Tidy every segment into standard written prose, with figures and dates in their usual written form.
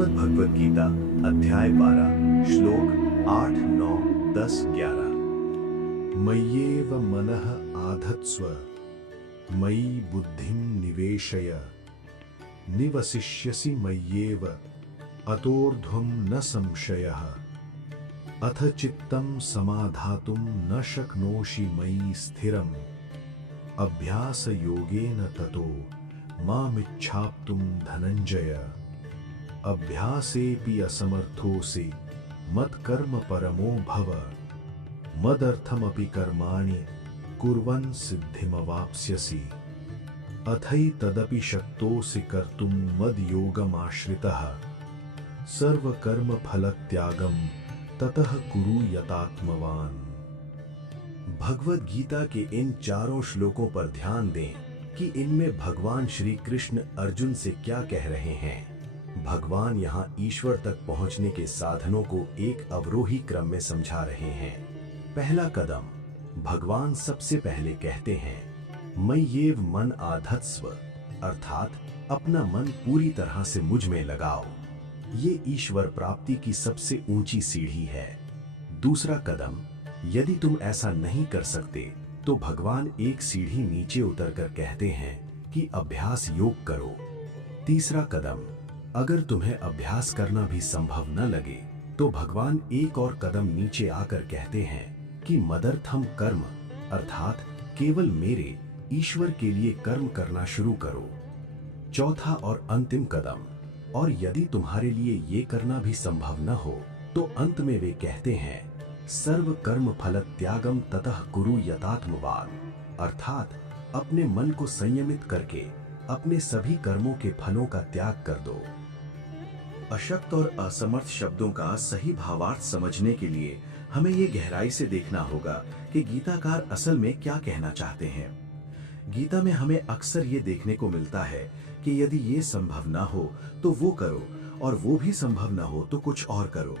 श्रीमद् भगवद गीता अध्याय 12 श्लोक 8, 9, 10, 11। मय्येव मनः आधत्स्व मयि बुद्धिं निवेशय निवसिष्यसि मय्येव अतोर्ध्वं न संशयः अथ चित्तं समाधातुं न शक्नोषि मयि स्थिरम् अभ्यास योगेन ततो मामिच्छाप्तुं धनंजय अभ्यासेऽपि असमर्थोऽसि मत्कर्म परमो भव मदर्थमपि कर्माणि कुर्वन् सिद्धिमवाप्स्यसि अथैतदपि शक्तोऽसि कर्तुं मद्योगमाश्रितः सर्वकर्मफलत्यागं ततः कुरु यतात्मवान्। भगवद गीता के इन चारों श्लोकों पर ध्यान दें कि इनमें भगवान श्री कृष्ण अर्जुन से क्या कह रहे हैं। भगवान यहाँ ईश्वर तक पहुँचने के साधनों को एक अवरोही क्रम में समझा रहे हैं। पहला कदम, भगवान सबसे पहले कहते हैं मय्येव मन आधत्स्व, अर्थात अपना मन पूरी तरह से मुझ में लगाओ। ये ईश्वर प्राप्ति की सबसे ऊंची सीढ़ी है। दूसरा कदम, यदि तुम ऐसा नहीं कर सकते तो भगवान एक सीढ़ी नीचे उतरकर कहते हैं कि अभ्यास योग करो। तीसरा कदम, अगर तुम्हें अभ्यास करना भी संभव न लगे तो भगवान एक और कदम नीचे आकर कहते हैं कि मदर्थम कर्म, अर्थात केवल मेरे ईश्वर के लिए कर्म करना शुरू करो। चौथा और अंतिम कदम, और यदि तुम्हारे लिए ये करना भी संभव न हो तो अंत में वे कहते हैं सर्व कर्म फल त्यागम ततः कुरु यतात्मवान, अर्थात अपने मन को संयमित करके अपने सभी कर्मों के फलों का त्याग कर दो। अशक्त और असमर्थ शब्दों का सही भावार्थ समझने के लिए हमें ये गहराई से देखना होगा कि गीताकार असल में क्या कहना चाहते हैं। गीता में हमें अक्सर ये देखने को मिलता है कि यदि ये संभव ना हो तो वो करो और वो भी संभव ना हो तो कुछ और करो।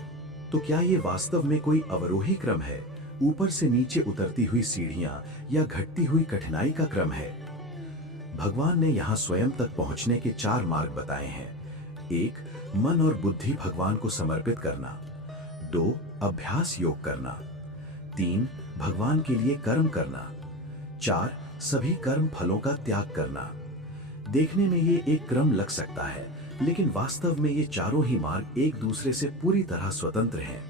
तो क्या ये वास्तव में कोई अवरोही क्रम है, ऊपर से नीचे उतरती हुई सीढ़ियां, या घटती हुई कठिनाई का क्रम है? भगवान ने यहाँ स्वयं तक पहुंचने के 4 मार्ग बताए हैं। 1. मन और बुद्धि भगवान को समर्पित करना। 2. अभ्यास योग करना। 3. भगवान के लिए कर्म करना। 4. सभी कर्म फलों का त्याग करना। देखने में ये एक क्रम लग सकता है, लेकिन वास्तव में ये चारों ही मार्ग एक दूसरे से पूरी तरह स्वतंत्र हैं।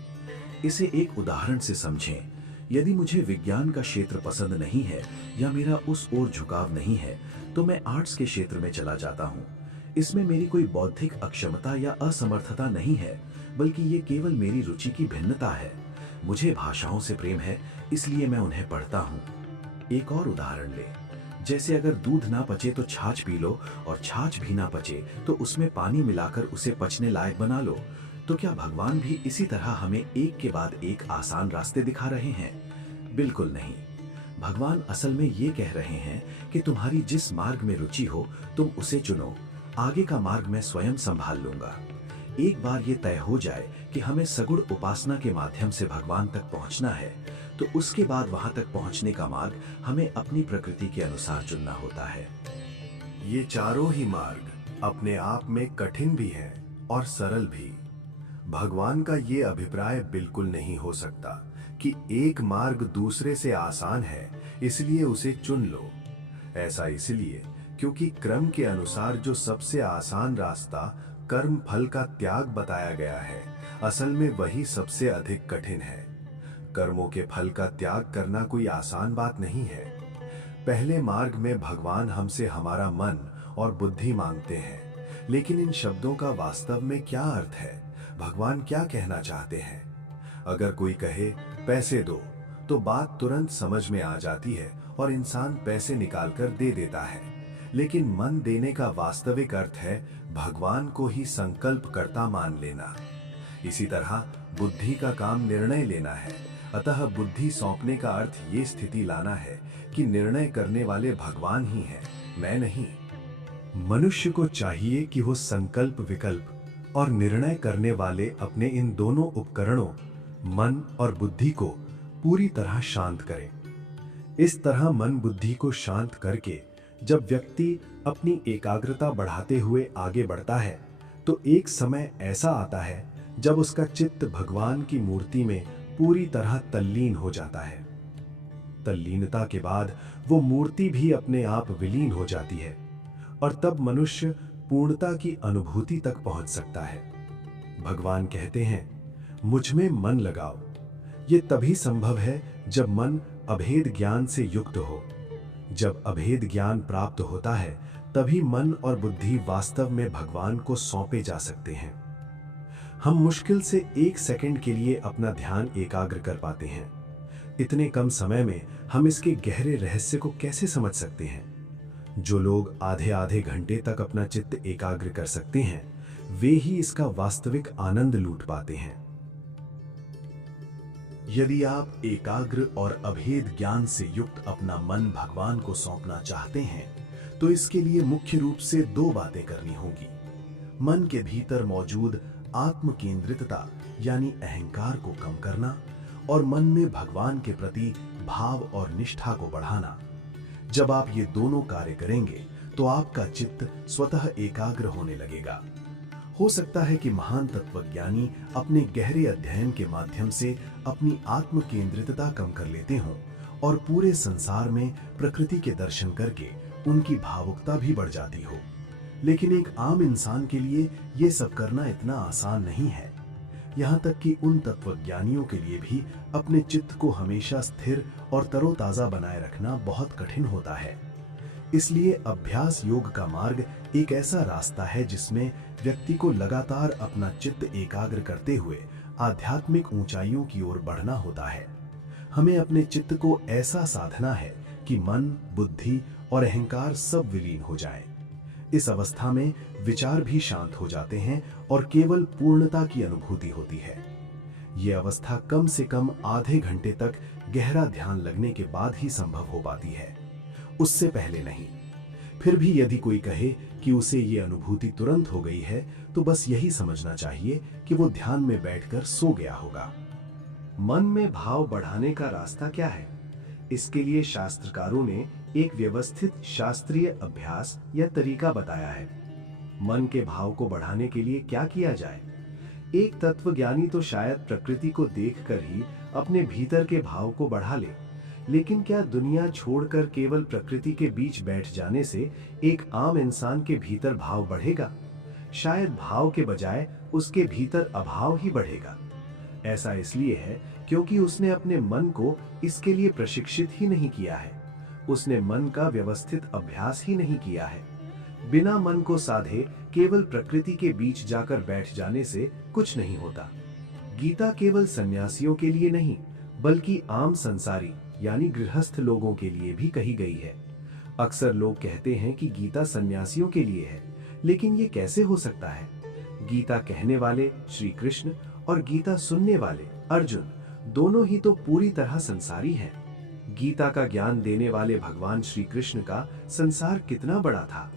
इसे एक उदाहरण से समझें। यदि मुझे विज्ञान का क्षेत्र पसंद नहीं है या मेरा उस ओर झुकाव नहीं है तो मैं आर्ट्स के क्षेत्र में चला जाता हूँ। इसमें मेरी कोई बौद्धिक अक्षमता या असमर्थता नहीं है, बल्कि ये केवल मेरी रुचि की भिन्नता है। मुझे भाषाओं से प्रेम है, इसलिए मैं उन्हें पढ़ता हूँ। एक और उदाहरण ले, जैसे अगर दूध ना पचे तो छाछ पी लो, और छाछ भी ना पचे तो उसमें पानी मिलाकर उसे पचने लायक बना लो। तो क्या भगवान भी इसी तरह हमें एक के बाद एक आसान रास्ते दिखा रहे हैं? बिल्कुल नहीं। भगवान असल में ये कह रहे हैं कि तुम्हारी जिस मार्ग में रुचि हो तुम उसे चुनो, आगे का मार्ग मैं स्वयं संभाल लूंगा। एक बार ये तय हो जाए कि हमें सगुण उपासना के माध्यम से भगवान तक पहुंचना है, तो उसके बाद वहां तक पहुंचने का मार्ग हमें अपनी प्रकृति के अनुसार चुनना होता है। ये चारों ही मार्ग अपने आप में कठिन भी हैं और सरल भी। भगवान का ये अभिप्राय बिल्कुल नहीं हो सकता कि एक मार्ग दूसरे से आसान है इसलिए उसे चुन लो। ऐसा इसलिए क्योंकि क्रम के अनुसार जो सबसे आसान रास्ता कर्म फल का त्याग बताया गया है, असल में वही सबसे अधिक कठिन है। कर्मों के फल का त्याग करना कोई आसान बात नहीं है। पहले मार्ग में भगवान हमसे हमारा मन और बुद्धि मांगते हैं, लेकिन इन शब्दों का वास्तव में क्या अर्थ है? भगवान क्या कहना चाहते हैं? अगर कोई कहे पैसे दो तो बात तुरंत समझ में आ जाती है और इंसान पैसे निकालकर दे देता है, लेकिन मन देने का वास्तविक अर्थ है भगवान को ही संकल्प कर्ता मान लेना। इसी तरह बुद्धि का काम निर्णय लेना है, अतः बुद्धि सौंपने का अर्थ ये स्थिति लाना है कि निर्णय करने वाले भगवान ही हैं, मैं नहीं। मनुष्य को चाहिए कि वो संकल्प विकल्प और निर्णय करने वाले अपने इन दोनों उपकरणों मन और बुद्धि को पूरी तरह शांत करें। इस तरह मन बुद्धि को शांत करके जब व्यक्ति अपनी एकाग्रता बढ़ाते हुए आगे बढ़ता है तो एक समय ऐसा आता है जब उसका चित्त भगवान की मूर्ति में पूरी तरह तल्लीन हो जाता है। तल्लीनता के बाद वो मूर्ति भी अपने आप विलीन हो जाती है और तब मनुष्य पूर्णता की अनुभूति तक पहुंच सकता है। भगवान कहते हैं, मुझ में मन लगाओ। ये तभी संभव है जब मन अभेद ज्ञान से युक्त हो। जब अभेद ज्ञान प्राप्त होता है तभी मन और बुद्धि वास्तव में भगवान को सौंपे जा सकते हैं। हम मुश्किल से 1 सेकंड के लिए अपना ध्यान एकाग्र कर पाते हैं। इतने कम समय में हम इसके गहरे रहस्य को कैसे समझ सकते हैं? जो लोग आधे आधे घंटे तक अपना चित्त एकाग्र कर सकते हैं, वे ही इसका वास्तविक आनंद लूट पाते हैं। यदि आप एकाग्र और अभेद ज्ञान से युक्त अपना मन भगवान को सौंपना चाहते हैं, तो इसके लिए मुख्य रूप से 2 बातें करनी होंगी। मन के भीतर मौजूद आत्म केंद्रितता यानी अहंकार को कम करना और मन में भगवान के प्रति भाव और निष्ठा को बढ़ाना। जब आप ये दोनों कार्य करेंगे तो आपका चित्त स्वतः एकाग्र होने लगेगा। हो सकता है कि महान तत्वज्ञानी अपने गहरे अध्ययन के माध्यम से अपनी आत्म केंद्रितता कम कर लेते हों और पूरे संसार में प्रकृति के दर्शन करके उनकी भावुकता भी बढ़ जाती हो, लेकिन एक आम इंसान के लिए ये सब करना इतना आसान नहीं है। यहाँ तक कि उन तत्वज्ञानियों के लिए भी अपने चित्त को हमेशा स्थिर और तरोताजा बनाए रखना बहुत कठिन होता है। इसलिए अभ्यास योग का मार्ग एक ऐसा रास्ता है जिसमें व्यक्ति को लगातार अपना चित्त एकाग्र करते हुए आध्यात्मिक ऊंचाइयों की ओर बढ़ना होता है। हमें अपने चित्त को ऐसा साधना है कि मन, बुद्धि और अहंकार सब विलीन हो जाएं। इस अवस्था में विचार भी शांत हो जाते हैं और केवल पूर्णता की अनुभूति होती है। यह अवस्था कम से कम आधे घंटे तक गहरा ध्यान लगने के बाद ही संभव हो पाती है, उससे पहले नहीं। फिर भी यदि कोई कहे कि उसे ये अनुभूति तुरंत हो गई है, तो बस यही समझना चाहिए कि वो ध्यान में बैठकर सो गया होगा। मन में भाव बढ़ाने का रास्ता क्या है? इसके लिए शास्त्रकारों ने एक व्यवस्थित शास्त्रीय अभ्यास या तरीका बताया है। मन के भाव को बढ़ाने के लिए क्या किया जाए? एक तत्वज्ञानी तो शायद प्रकृति को देखकर ही अपने भीतर के भाव को बढ़ा ले, लेकिन क्या दुनिया छोड़कर केवल प्रकृति के बीच बैठ जाने से एक आम इंसान के भीतर भाव बढ़ेगा? शायद भाव के बजाय उसके भीतर अभाव ही बढ़ेगा। ऐसा इसलिए है क्योंकि उसने अपने मन को इसके लिए प्रशिक्षित ही नहीं किया है। उसने मन का व्यवस्थित अभ्यास ही नहीं किया है। बिना मन को साधे केवल प्रकृति के बीच जाकर बैठ जाने से कुछ नहीं होता। गीता केवल सन्यासियों के लिए नहीं, बल्कि आम संसारी यानी गृहस्थ लोगों के लिए भी कही गई है। अक्सर लोग कहते हैं कि गीता सन्यासियों के लिए है, लेकिन ये कैसे हो सकता है? गीता कहने वाले श्री कृष्ण और गीता सुनने वाले अर्जुन दोनों ही तो पूरी तरह संसारी हैं। गीता का ज्ञान देने वाले भगवान श्री कृष्ण का संसार कितना बड़ा था।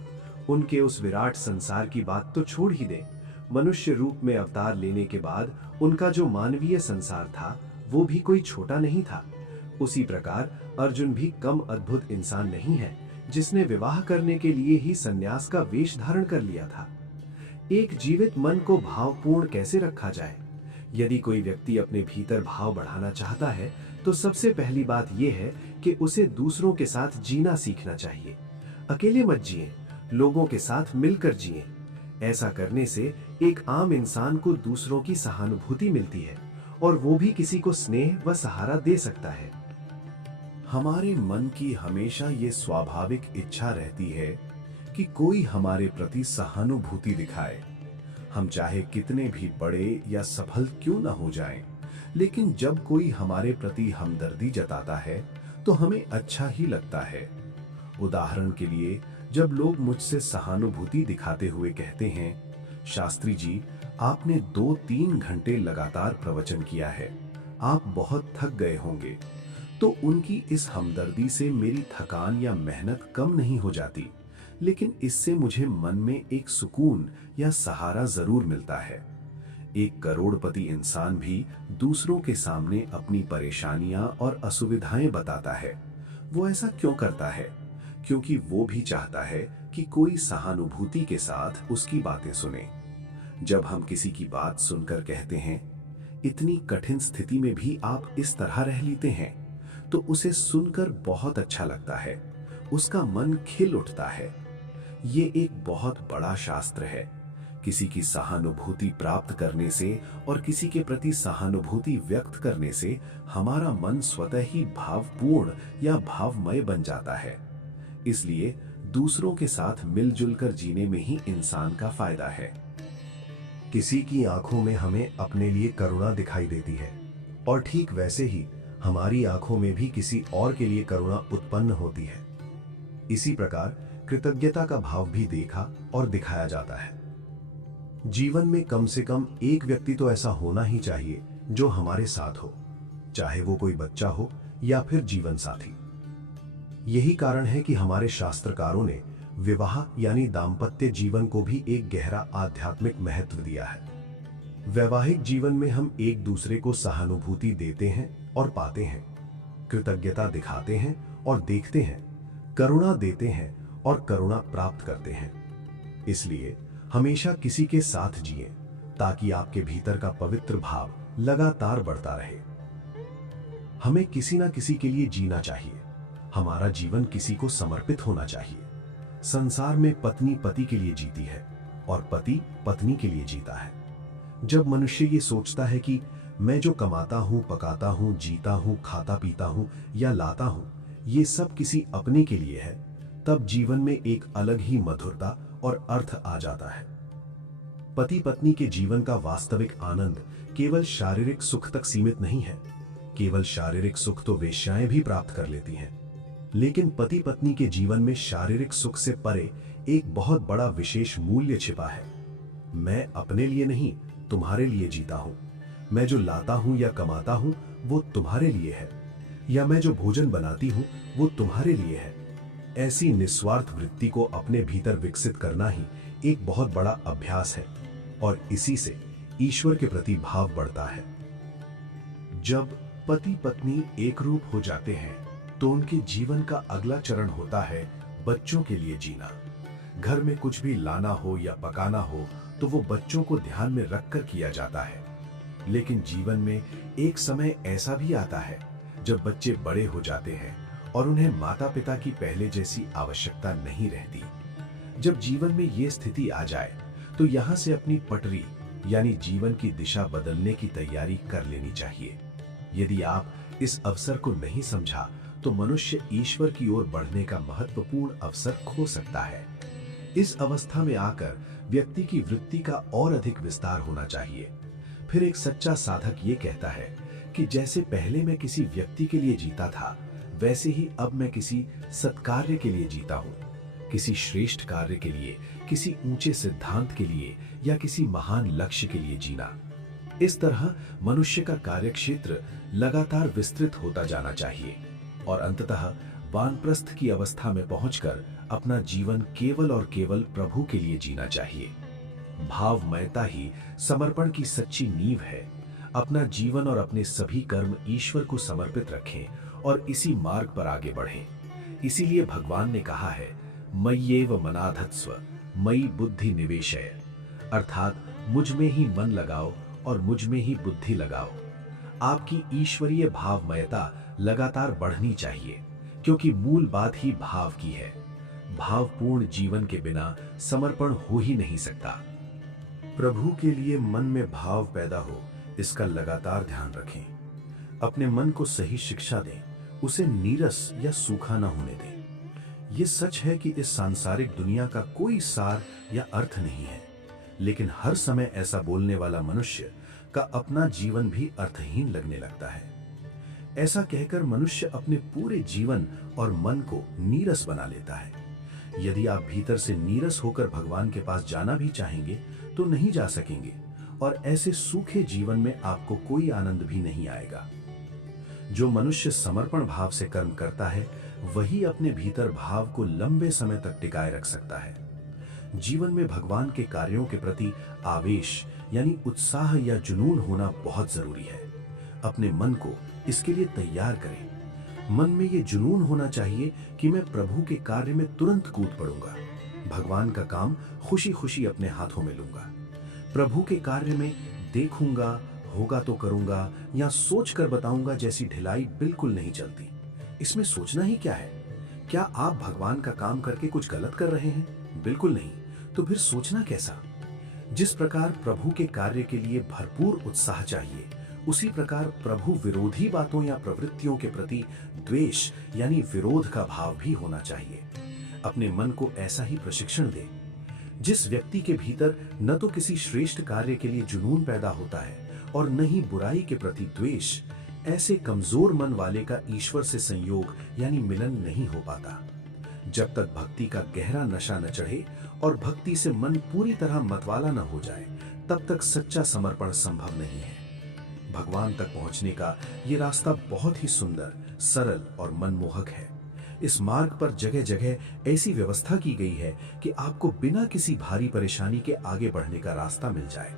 उनके उस विराट संसार की बात तो छोड़ ही दें। मनुष्य रूप में अवतार लेने के बाद उनका जो मानवीय संसार था वो भी कोई छोटा नहीं था। उसी प्रकार अर्जुन भी कम अद्भुत इंसान नहीं है जिसने विवाह करने के लिए ही सन्यास का वेश धारण कर लिया था। एक जीवित मन को भावपूर्ण कैसे रखा जाए? यदि कोई व्यक्ति अपने भीतर भाव बढ़ाना चाहता है तो सबसे पहली बात यह है कि उसे दूसरों के साथ जीना सीखना चाहिए। अकेले मत जिए, लोगों के साथ मिलकर जिए। ऐसा करने से एक आम इंसान को दूसरों की सहानुभूति मिलती है और वो भी किसी को स्नेह व सहारा दे सकता है। हमारे मन की हमेशा ये स्वाभाविक इच्छा रहती है कि कोई हमारे प्रति सहानुभूति दिखाए। हम चाहे कितने भी बड़े या सफल क्यों न हो जाएं, लेकिन जब कोई हमारे प्रति हमदर्दी जताता है तो हमें अच्छा ही लगता है। उदाहरण के लिए, जब लोग मुझसे सहानुभूति दिखाते हुए कहते हैं, शास्त्री जी, आपने 2-3 घंटे लगातार प्रवचन किया है, आप बहुत थक गए होंगे, तो उनकी इस हमदर्दी से मेरी थकान या मेहनत कम नहीं हो जाती, लेकिन इससे मुझे मन में एक सुकून या सहारा जरूर मिलता है। एक करोड़पति इंसान भी दूसरों के सामने अपनी परेशानियां और असुविधाएं बताता है। वो ऐसा क्यों करता है? क्योंकि वो भी चाहता है कि कोई सहानुभूति के साथ उसकी बातें सुने। जब हम किसी की बात सुनकर कहते हैं, इतनी कठिन स्थिति में भी आप इस तरह रह लेते हैं, तो उसे सुनकर बहुत अच्छा लगता है, उसका मन खिल उठता है। ये एक बहुत बड़ा शास्त्र है। किसी की सहानुभूति प्राप्त करने से और किसी के प्रति सहानुभूति व्यक्त करने से हमारा मन स्वतः ही भावपूर्ण या भावमय बन जाता है। इसलिए दूसरों के साथ मिलजुल कर जीने में ही इंसान का फायदा है। किसी की आंखों में हमें अपने लिए करुणा दिखाई देती है और ठीक वैसे ही हमारी आंखों में भी किसी और के लिए करुणा उत्पन्न होती है। इसी प्रकार कृतज्ञता का भाव भी देखा और दिखाया जाता है। जीवन में कम से कम एक व्यक्ति तो ऐसा होना ही चाहिए जो हमारे साथ हो, चाहे वो कोई बच्चा हो या फिर जीवन साथी। यही कारण है कि हमारे शास्त्रकारों ने विवाह यानी दाम्पत्य जीवन को भी एक गहरा आध्यात्मिक महत्व दिया है। वैवाहिक जीवन में हम एक दूसरे को सहानुभूति देते हैं और पाते हैं, कृतज्ञता दिखाते हैं और देखते हैं, करुणा देते हैं और करुणा प्राप्त करते हैं। इसलिए हमेशा किसी के साथ जिएं ताकि आपके भीतर का पवित्र भाव लगातार बढ़ता रहे। हमें किसी ना किसी के लिए जीना चाहिए। हमारा जीवन किसी को समर्पित होना चाहिए। संसार में पत्नी पति के लिए जीती है और पति पत्नी के लिए जीता है। जब मनुष्य ये सोचता है कि मैं जो कमाता हूं, पकाता हूं, जीता हूं, खाता पीता हूं या लाता हूं, ये सब किसी अपने के लिए है, तब जीवन में एक अलग ही मधुरता और अर्थ आ जाता है। पति पत्नी के जीवन का वास्तविक आनंद केवल शारीरिक सुख तक सीमित नहीं है। केवल शारीरिक सुख तो वेश्याएं भी प्राप्त कर लेती हैं, लेकिन पति पत्नी के जीवन में शारीरिक सुख से परे एक बहुत बड़ा विशेष मूल्य छिपा है। मैं अपने लिए नहीं, तुम्हारे लिए जीता हूं। मैं जो लाता हूं या कमाता हूं वो तुम्हारे लिए है, या मैं जो भोजन बनाती हूं वो तुम्हारे लिए है। ऐसी निस्वार्थ वृत्ति को अपने भीतर विकसित करना ही एक बहुत बड़ा अभ्यास है और इसी से ईश्वर के प्रति भाव बढ़ता है। जब पति पत्नी एक रूप हो जाते हैं तो उनके जीवन का अगला चरण होता है बच्चों के लिए जीना। घर में कुछ भी लाना हो या पकाना हो तो वो बच्चों को ध्यान में रखकर किया जाता है। लेकिन जीवन में एक समय ऐसा भी आता है जब बच्चे बड़े हो जाते हैं और उन्हें माता पिता की पहले जैसी आवश्यकता नहीं रहती। जब जीवन में ये स्थिति आ जाए तो यहाँ से अपनी पटरी यानी जीवन की दिशा बदलने की तैयारी कर लेनी चाहिए। यदि आप इस अवसर को नहीं समझा तो मनुष्य ईश्वर की ओर बढ़ने का महत्वपूर्ण अवसर खो सकता है। इस अवस्था में आकर व्यक्ति की वृत्ति का और अधिक विस्तार होना चाहिए। फिर एक सच्चा साधक ये कहता है कि जैसे पहले मैं किसी व्यक्ति के लिए जीता था, वैसे ही अब मैं किसी सत्कार्य के लिए जीता हूँ, किसी श्रेष्ठ कार्य के लिए, किसी ऊंचे सिद्धांत के लिए या किसी महान लक्ष्य के लिए जीना। इस तरह मनुष्य का कार्यक्षेत्र लगातार विस्तृत होता जाना चाहिए और अंततः वानप्रस्थ की अवस्था में पहुंचकर अपना जीवन केवल और केवल प्रभु के लिए जीना चाहिए। भावमयता ही समर्पण की सच्ची नींव है। अपना जीवन और अपने सभी कर्म ईश्वर को समर्पित रखें और इसी मार्ग पर आगे बढ़ें। इसीलिए भगवान ने कहा है, मय्येव मनाधत्स्व मयि बुद्धि निवेशय, अर्थात मुझ में ही मन लगाओ और मुझ में ही बुद्धि लगाओ। आपकी ईश्वरीय भावमयता लगातार बढ़नी चाहिए, क्योंकि मूल बात ही भाव की है। भावपूर्ण जीवन के बिना समर्पण हो ही नहीं सकता। प्रभु के लिए मन में भाव पैदा हो, इसका लगातार ध्यान रखें। अपने मन को सही शिक्षा दें, उसे नीरस या सूखा न होने दें। ये सच है कि इस सांसारिक दुनिया का कोई सार या अर्थ नहीं है, लेकिन हर समय ऐसा बोलने वाला मनुष्य का अपना जीवन भी अर्थहीन लगने लगता है। ऐसा कहकर मनुष्य अपने पूरे जीवन और मन को नीरस बना लेता है। यदि आप भीतर से नीरस होकर भगवान के पास जाना भी चाहेंगे तो नहीं जा सकेंगे, और ऐसे सूखे जीवन में आपको कोई आनंद भी नहीं आएगा। जो मनुष्य समर्पण भाव से कर्म करता है वही अपने भीतर भाव को लंबे समय तक टिकाए रख सकता है। जीवन में भगवान के कार्यों के प्रति आवेश यानी उत्साह या जुनून होना बहुत जरूरी है। अपने मन को इसके लिए तैयार करें। मन में ये जुनून होना चाहिए कि मैं प्रभु के कार्य में तुरंत कूद पड़ूंगा, भगवान का काम खुशी खुशी अपने हाथों में लूंगा। प्रभु के कार्य में देखूंगा, होगा तो करूंगा या सोच कर बताऊंगा जैसी ढिलाई बिल्कुल नहीं चलती। इसमें सोचना ही क्या है? क्या आप भगवान का काम करके कुछ गलत कर रहे हैं? बिल्कुल नहीं। तो फिर सोचना कैसा? जिस प्रकार प्रभु के कार्य के लिए भरपूर उत्साह चाहिए, उसी प्रकार प्रभु विरोधी बातों या प्रवृत्तियों के प्रति द्वेष यानी विरोध का भाव भी होना चाहिए। अपने मन को ऐसा ही प्रशिक्षण दें। जिस व्यक्ति के भीतर न तो किसी श्रेष्ठ कार्य के लिए जुनून पैदा होता है और न ही बुराई के प्रति द्वेष, ऐसे कमजोर मन वाले का ईश्वर से संयोग यानी मिलन नहीं हो पाता। जब तक भक्ति का गहरा नशा न चढ़े और भक्ति से मन पूरी तरह मतवाला न हो जाए, तब तक सच्चा समर्पण संभव नहीं है। भगवान तक पहुंचने का ये रास्ता बहुत ही सुंदर, सरल और मनमोहक है। इस मार्ग पर जगह जगह ऐसी व्यवस्था की गई है कि आपको बिना किसी भारी परेशानी के आगे बढ़ने का रास्ता मिल जाए,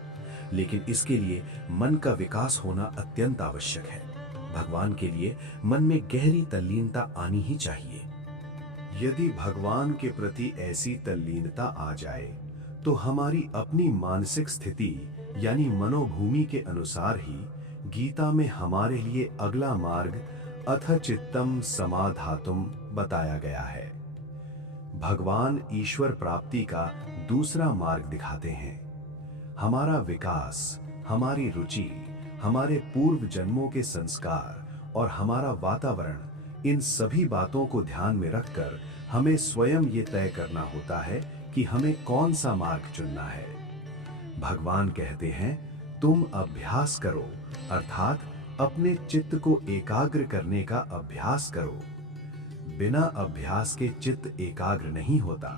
लेकिन इसके लिए मन का विकास होना अत्यंत आवश्यक है। भगवान के लिए मन में गहरी तल्लीनता आनी ही चाहिए। यदि भगवान के प्रति ऐसी तल्लीनता आ जाए तो हमारी अपनी मानसिक स्थिति यानी मनोभूमि के अनुसार ही गीता में हमारे लिए अगला मार्ग अथ चित्तम समाधातुम बताया गया है। भगवान ईश्वर प्राप्ति का दूसरा मार्ग दिखाते हैं। हमारा विकास, हमारी रुचि, हमारे पूर्व जन्मों के संस्कार और हमारा वातावरण, इन सभी बातों को ध्यान में रखकर हमें स्वयं ये तय करना होता है कि हमें कौन सा मार्ग चुनना है। भगवान कहते हैं, तुम अभ्यास करो, अर्थात अपने चित्त को एकाग्र करने का अभ्यास करो। बिना अभ्यास के चित्त एकाग्र नहीं होता।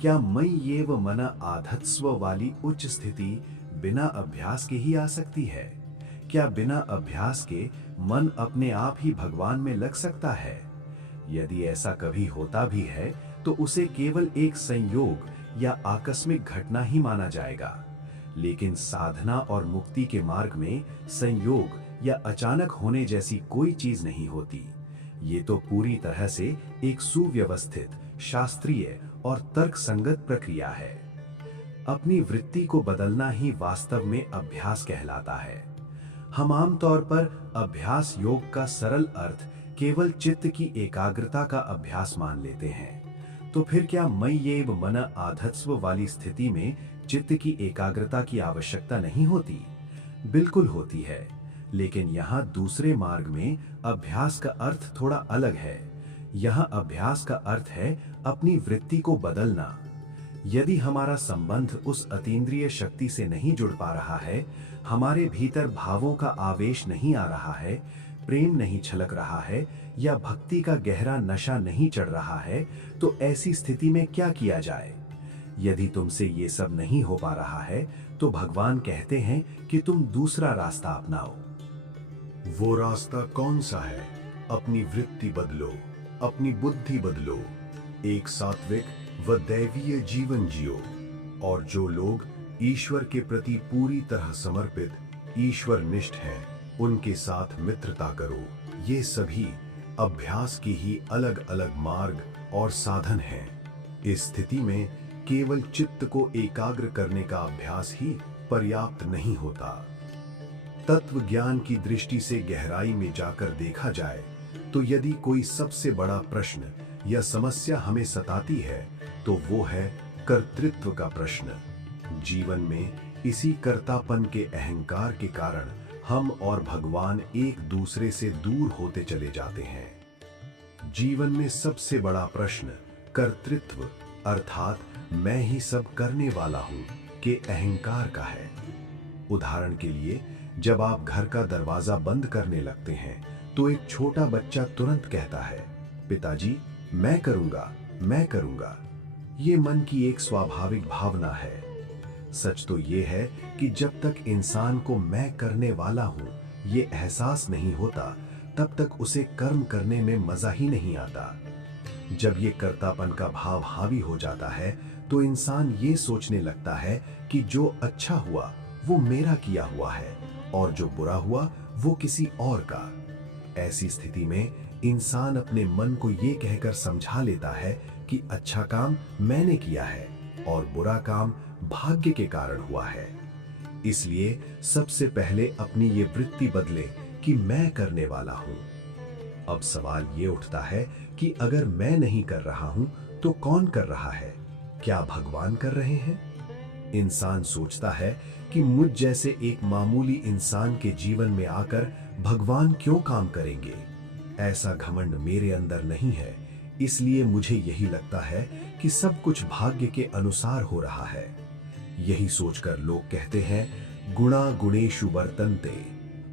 क्या मयि एव मन आधत्स्व वाली उच्च स्थिति बिना अभ्यास के ही आ सकती है? क्या बिना अभ्यास के मन अपने आप ही भगवान में लग सकता है? यदि ऐसा कभी होता भी है तो उसे केवल एक संयोग या आकस्मिक घटना ही माना जाएगा। लेकिन साधना और मुक्ति के मार्ग में संयोग या अचानक होने जैसी कोई चीज नहीं होती। ये तो पूरी तरह से एक सुव्यवस्थित, शास्त्रीय और तर्कसंगत प्रक्रिया है। अपनी वृत्ति को बदलना ही वास्तव में अभ्यास कहलाता है। हम आमतौर पर अभ्यास योग का सरल अर्थ केवल चित्त की एकाग्रता का अभ्यास मान लेते हैं। तो फिर क्या मयि एव मन आधत्स्व वाली स्थिति में चित्त की एकाग्रता की आवश्यकता नहीं होती? बिल्कुल होती है, लेकिन यहाँ दूसरे मार्ग में अभ्यास का अर्थ थोड़ा अलग है। यहाँ अभ्यास का अर्थ है अपनी वृत्ति को बदलना। यदि हमारा संबंध उस अतीन्द्रिय शक्ति से नहीं जुड़ पा रहा है, हमारे भीतर भावों का आवेश नहीं आ रहा है, प्रेम नहीं छलक रहा है या भक्ति का गहरा नशा नहीं चढ़ रहा है, तो ऐसी स्थिति में क्या किया जाए? यदि तुमसे ये सब नहीं हो पा रहा है, तो भगवान कहते हैं कि तुम दूसरा रास्ता अपनाओ। वो रास्ता कौन सा है? अपनी वृत्ति बदलो, अपनी बुद्धि बदलो, एक सात्विक व दैवीय जीवन जियो। और जो लोग ईश्वर के प्रति पूरी तरह समर्पित, ईश्वर निष्ठ हैं, उनके साथ मित्रता करो। ये सभी अभ्यास की ही अलग अलग मार्ग और साधन हैं। इस स्थिति में केवल चित्त को एकाग्र करने का अभ्यास ही पर्याप्त नहीं होता। तत्व ज्ञान की दृष्टि से गहराई में जाकर देखा जाए तो यदि कोई सबसे बड़ा प्रश्न या समस्या हमें सताती है तो वो है कर्तृत्व का प्रश्न। जीवन में इसी कर्तापन के अहंकार के कारण हम और भगवान एक दूसरे से दूर होते चले जाते हैं। जीवन में सबसे बड़ा प्रश्न कर्तृत्व अर्थात मैं ही सब करने वाला हूं के अहंकार का है। उदाहरण के लिए, जब आप घर का दरवाजा बंद करने लगते हैं तो एक छोटा बच्चा तुरंत कहता है, पिताजी मैं करूंगा, मैं करूंगा। ये मन की एक स्वाभाविक भावना है। सच तो ये है कि जब तक इंसान को मैं करने वाला हूं ये एहसास नहीं होता, तब तक उसे कर्म करने में मजा ही नहीं आता। जब ये कर्तापन का भाव हावी हो जाता है तो इंसान ये सोचने लगता है कि जो अच्छा हुआ वो मेरा किया हुआ है और जो बुरा हुआ वो किसी और का। ऐसी स्थिति में इंसान अपने मन को ये कहकर समझा लेता है कि अच्छा काम मैंने किया है और बुरा काम भाग्य के कारण हुआ है। इसलिए सबसे पहले अपनी ये वृत्ति बदले कि मैं करने वाला हूं। अब सवाल ये उठता है कि अगर मैं नहीं कर रहा हूं तो कौन कर रहा है? क्या भगवान कर रहे हैं? इंसान सोचता है कि मुझ जैसे एक मामूली इंसान के जीवन में आकर भगवान क्यों काम करेंगे। ऐसा घमंड मेरे अंदर नहीं है, इसलिए मुझे यही लगता है कि सब कुछ भाग्य के अनुसार हो रहा है। यही सोचकर लोग कहते हैं गुणा गुणेषु वर्तन्ते,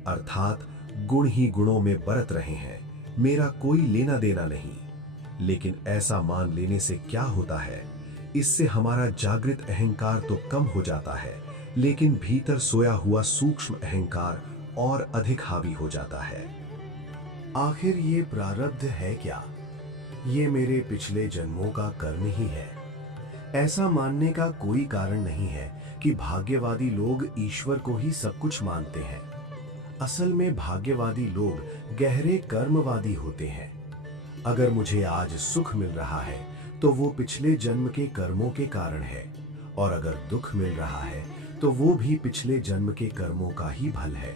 अर्थात गुण ही गुणों में बरत रहे हैं, मेरा कोई लेना देना नहीं। लेकिन ऐसा मान लेने से क्या होता है? इससे हमारा जागृत अहंकार तो कम हो जाता है, लेकिन भीतर सोया हुआ सूक्ष्म अहंकार और अधिक हावी हो जाता है। आखिर ये प्रारब्ध है क्या? ये मेरे पिछले जन्मों का कर्म ही है। ऐसा मानने का कोई कारण नहीं है कि भाग्यवादी लोग ईश्वर को ही सब कुछ मानते हैं। असल में भाग्यवादी लोग गहरे कर्मवादी होते हैं। अगर मुझे आज सुख मिल रहा है तो वो पिछले जन्म के कर्मों के कारण है, और अगर दुख मिल रहा है तो वो भी पिछले जन्म के कर्मों का ही फल है।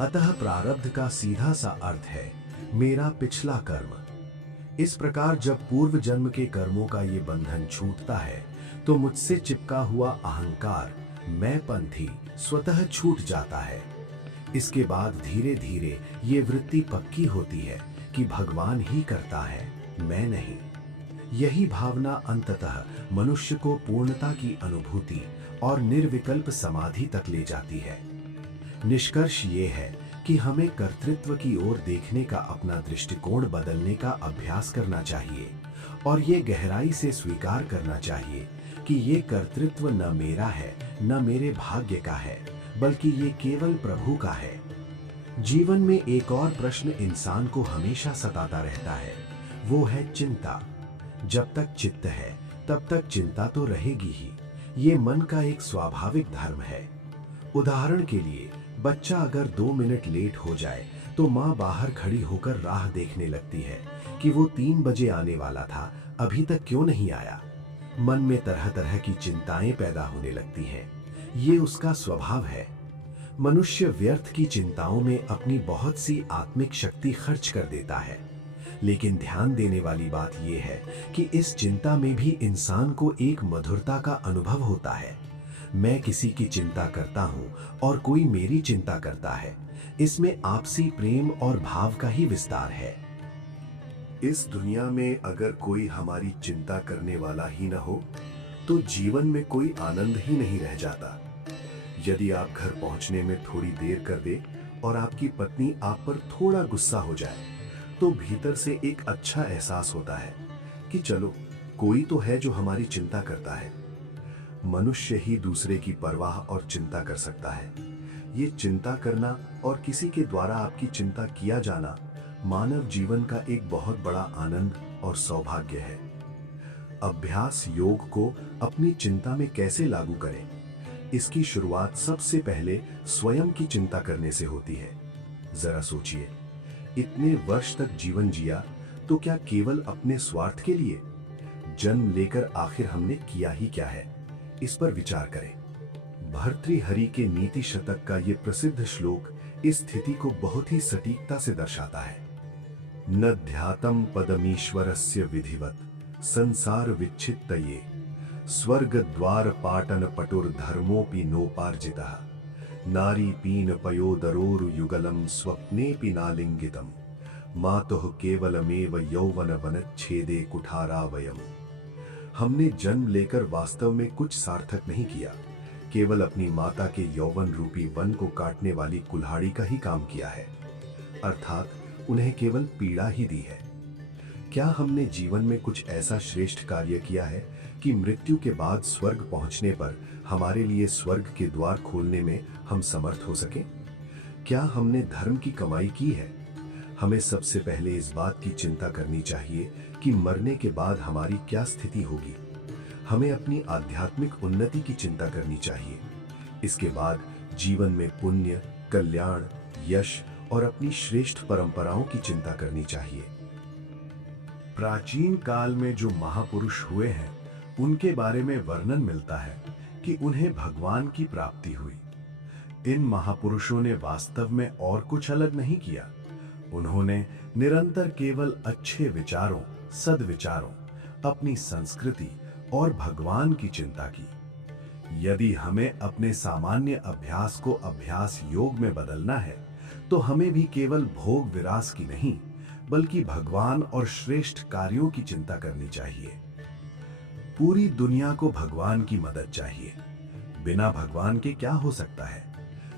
अतः प्रारब्ध का सीधा सा अर्थ है मेरा पिछला कर्म। इस प्रकार जब पूर्व जन्म के कर्मों का ये बंधन छूटता है तो मुझसे चिपका हुआ अहंकार, मैंपंथी, स्वतः छूट जाता है। इसके बाद धीरे धीरे ये वृत्ति पक्की होती है कि भगवान ही करता है, मैं नहीं। यही भावना अंततः मनुष्य को पूर्णता की अनुभूति और निर्विकल्प समाधि तक ले जाती है। निष्कर्ष ये है कि हमें कर्तृत्व की ओर देखने का अपना दृष्टिकोण बदलने का अभ्यास करना चाहिए और ये गहराई से स्वीकार करना चाहिए कि ये कर्तृत्व न मेरा है, न मेरे भाग्य का है, बल्कि ये केवल प्रभु का है। जीवन में एक और प्रश्न इंसान को हमेशा सताता रहता है, वो है चिंता। जब तक चित्त है तब तक चिंता तो रहेगी ही। ये मन का एक स्वाभाविक धर्म है। उदाहरण के लिए बच्चा अगर 2 मिनट लेट हो जाए तो माँ बाहर खड़ी होकर राह देखने लगती है कि वो 3 बजे आने वाला था, अभी तक क्यों नहीं आया। मन में तरह तरह की चिंताएं पैदा होने लगती हैं। ये उसका स्वभाव है। मनुष्य व्यर्थ की चिंताओं में अपनी बहुत सी आत्मिक शक्ति खर्च कर देता है। लेकिन ध्यान देने वाली बात यह है कि इस चिंता में भी इंसान को एक मधुरता का अनुभव होता है। मैं किसी की चिंता करता हूं और कोई मेरी चिंता करता है, इसमें आपसी प्रेम और भाव का ही विस्तार है। इस दुनिया में अगर कोई हमारी चिंता करने वाला ही न हो तो जीवन में कोई आनंद ही नहीं रह जाता। यदि आप घर पहुंचने में थोड़ी देर कर दे और आपकी पत्नी आप पर थोड़ा गुस्सा हो जाए तो भीतर से एक अच्छा एहसास होता है कि चलो कोई तो है जो हमारी चिंता करता है। मनुष्य ही दूसरे की परवाह और चिंता कर सकता है। ये चिंता करना और किसी के द्वारा आपकी चिंता किया जाना मानव जीवन का एक बहुत बड़ा आनंद और सौभाग्य है। अभ्यास योग को अपनी चिंता में कैसे लागू करें, इसकी शुरुआत सबसे पहले स्वयं की चिंता करने से होती है। जरा सोचिए, इतने वर्ष तक जीवन जिया तो क्या केवल अपने स्वार्थ के लिए? जन्म लेकर आखिर हमने किया ही क्या है, इस पर विचार करें। भर्तृहरि के नीति शतक का ये प्रसिद्ध श्लोक इस स्थिति को बहुत ही सटीकता से दर्शाता है। न ध्यातम पदमीश्वरस्य विधिवत संसार विच्छित्तये स्वर्ग द्वार पाटन पटुर धर्मोपि नोपार्जितः नारी पीन पयोदरोरु युगलम स्वप्नेपि नालिंगितम मातुः केवलमेव यौवन वनच्छेदे कुठारा वयम। हमने जन्म लेकर वास्तव में कुछ सार्थक नहीं किया, केवल अपनी माता के यौवन रूपी वन को काटने वाली कुल्हाड़ी का ही काम किया है, अर्थात उन्हें केवल पीड़ा ही दी है। क्या हमने जीवन में कुछ ऐसा श्रेष्ठ कार्य किया है कि मृत्यु के बाद स्वर्ग पहुंचने पर हमारे लिए स्वर्ग के द्वार खोलने में हम समर्थ हो सके? क्या हमने धर्म की कमाई की है? हमें सबसे पहले इस बात की चिंता करनी चाहिए कि मरने के बाद हमारी क्या स्थिति होगी। हमें अपनी आध्यात्मिक उन्नति की चिंता करनी चाहिए। इसके बाद जीवन में पुण्य, कल्याण, यश और अपनी श्रेष्ठ परंपराओं की चिंता करनी चाहिए। प्राचीन काल में जो महापुरुष हुए हैं, उनके बारे में वर्णन मिलता है कि उन्हें भगवान की प्राप्ति हुई। इन महापुरुषों ने वास्तव में और कुछ अलग नहीं किया। उन्होंने निरंतर केवल अच्छे विचारों, सद्विचारों, अपनी संस्कृति और भगवान की चिंता की। यदि हमें अपने सामान्य अभ्यास को अभ्यास योग में बदलना है, तो हमें भी केवल भोग विलास की नहीं, बल्कि भगवान और श्रेष्ठ कार्यों की चिंता करनी चाहिए। पूरी दुनिया को भगवान की मदद चाहिए। बिना भगवान के क्या हो सकता है?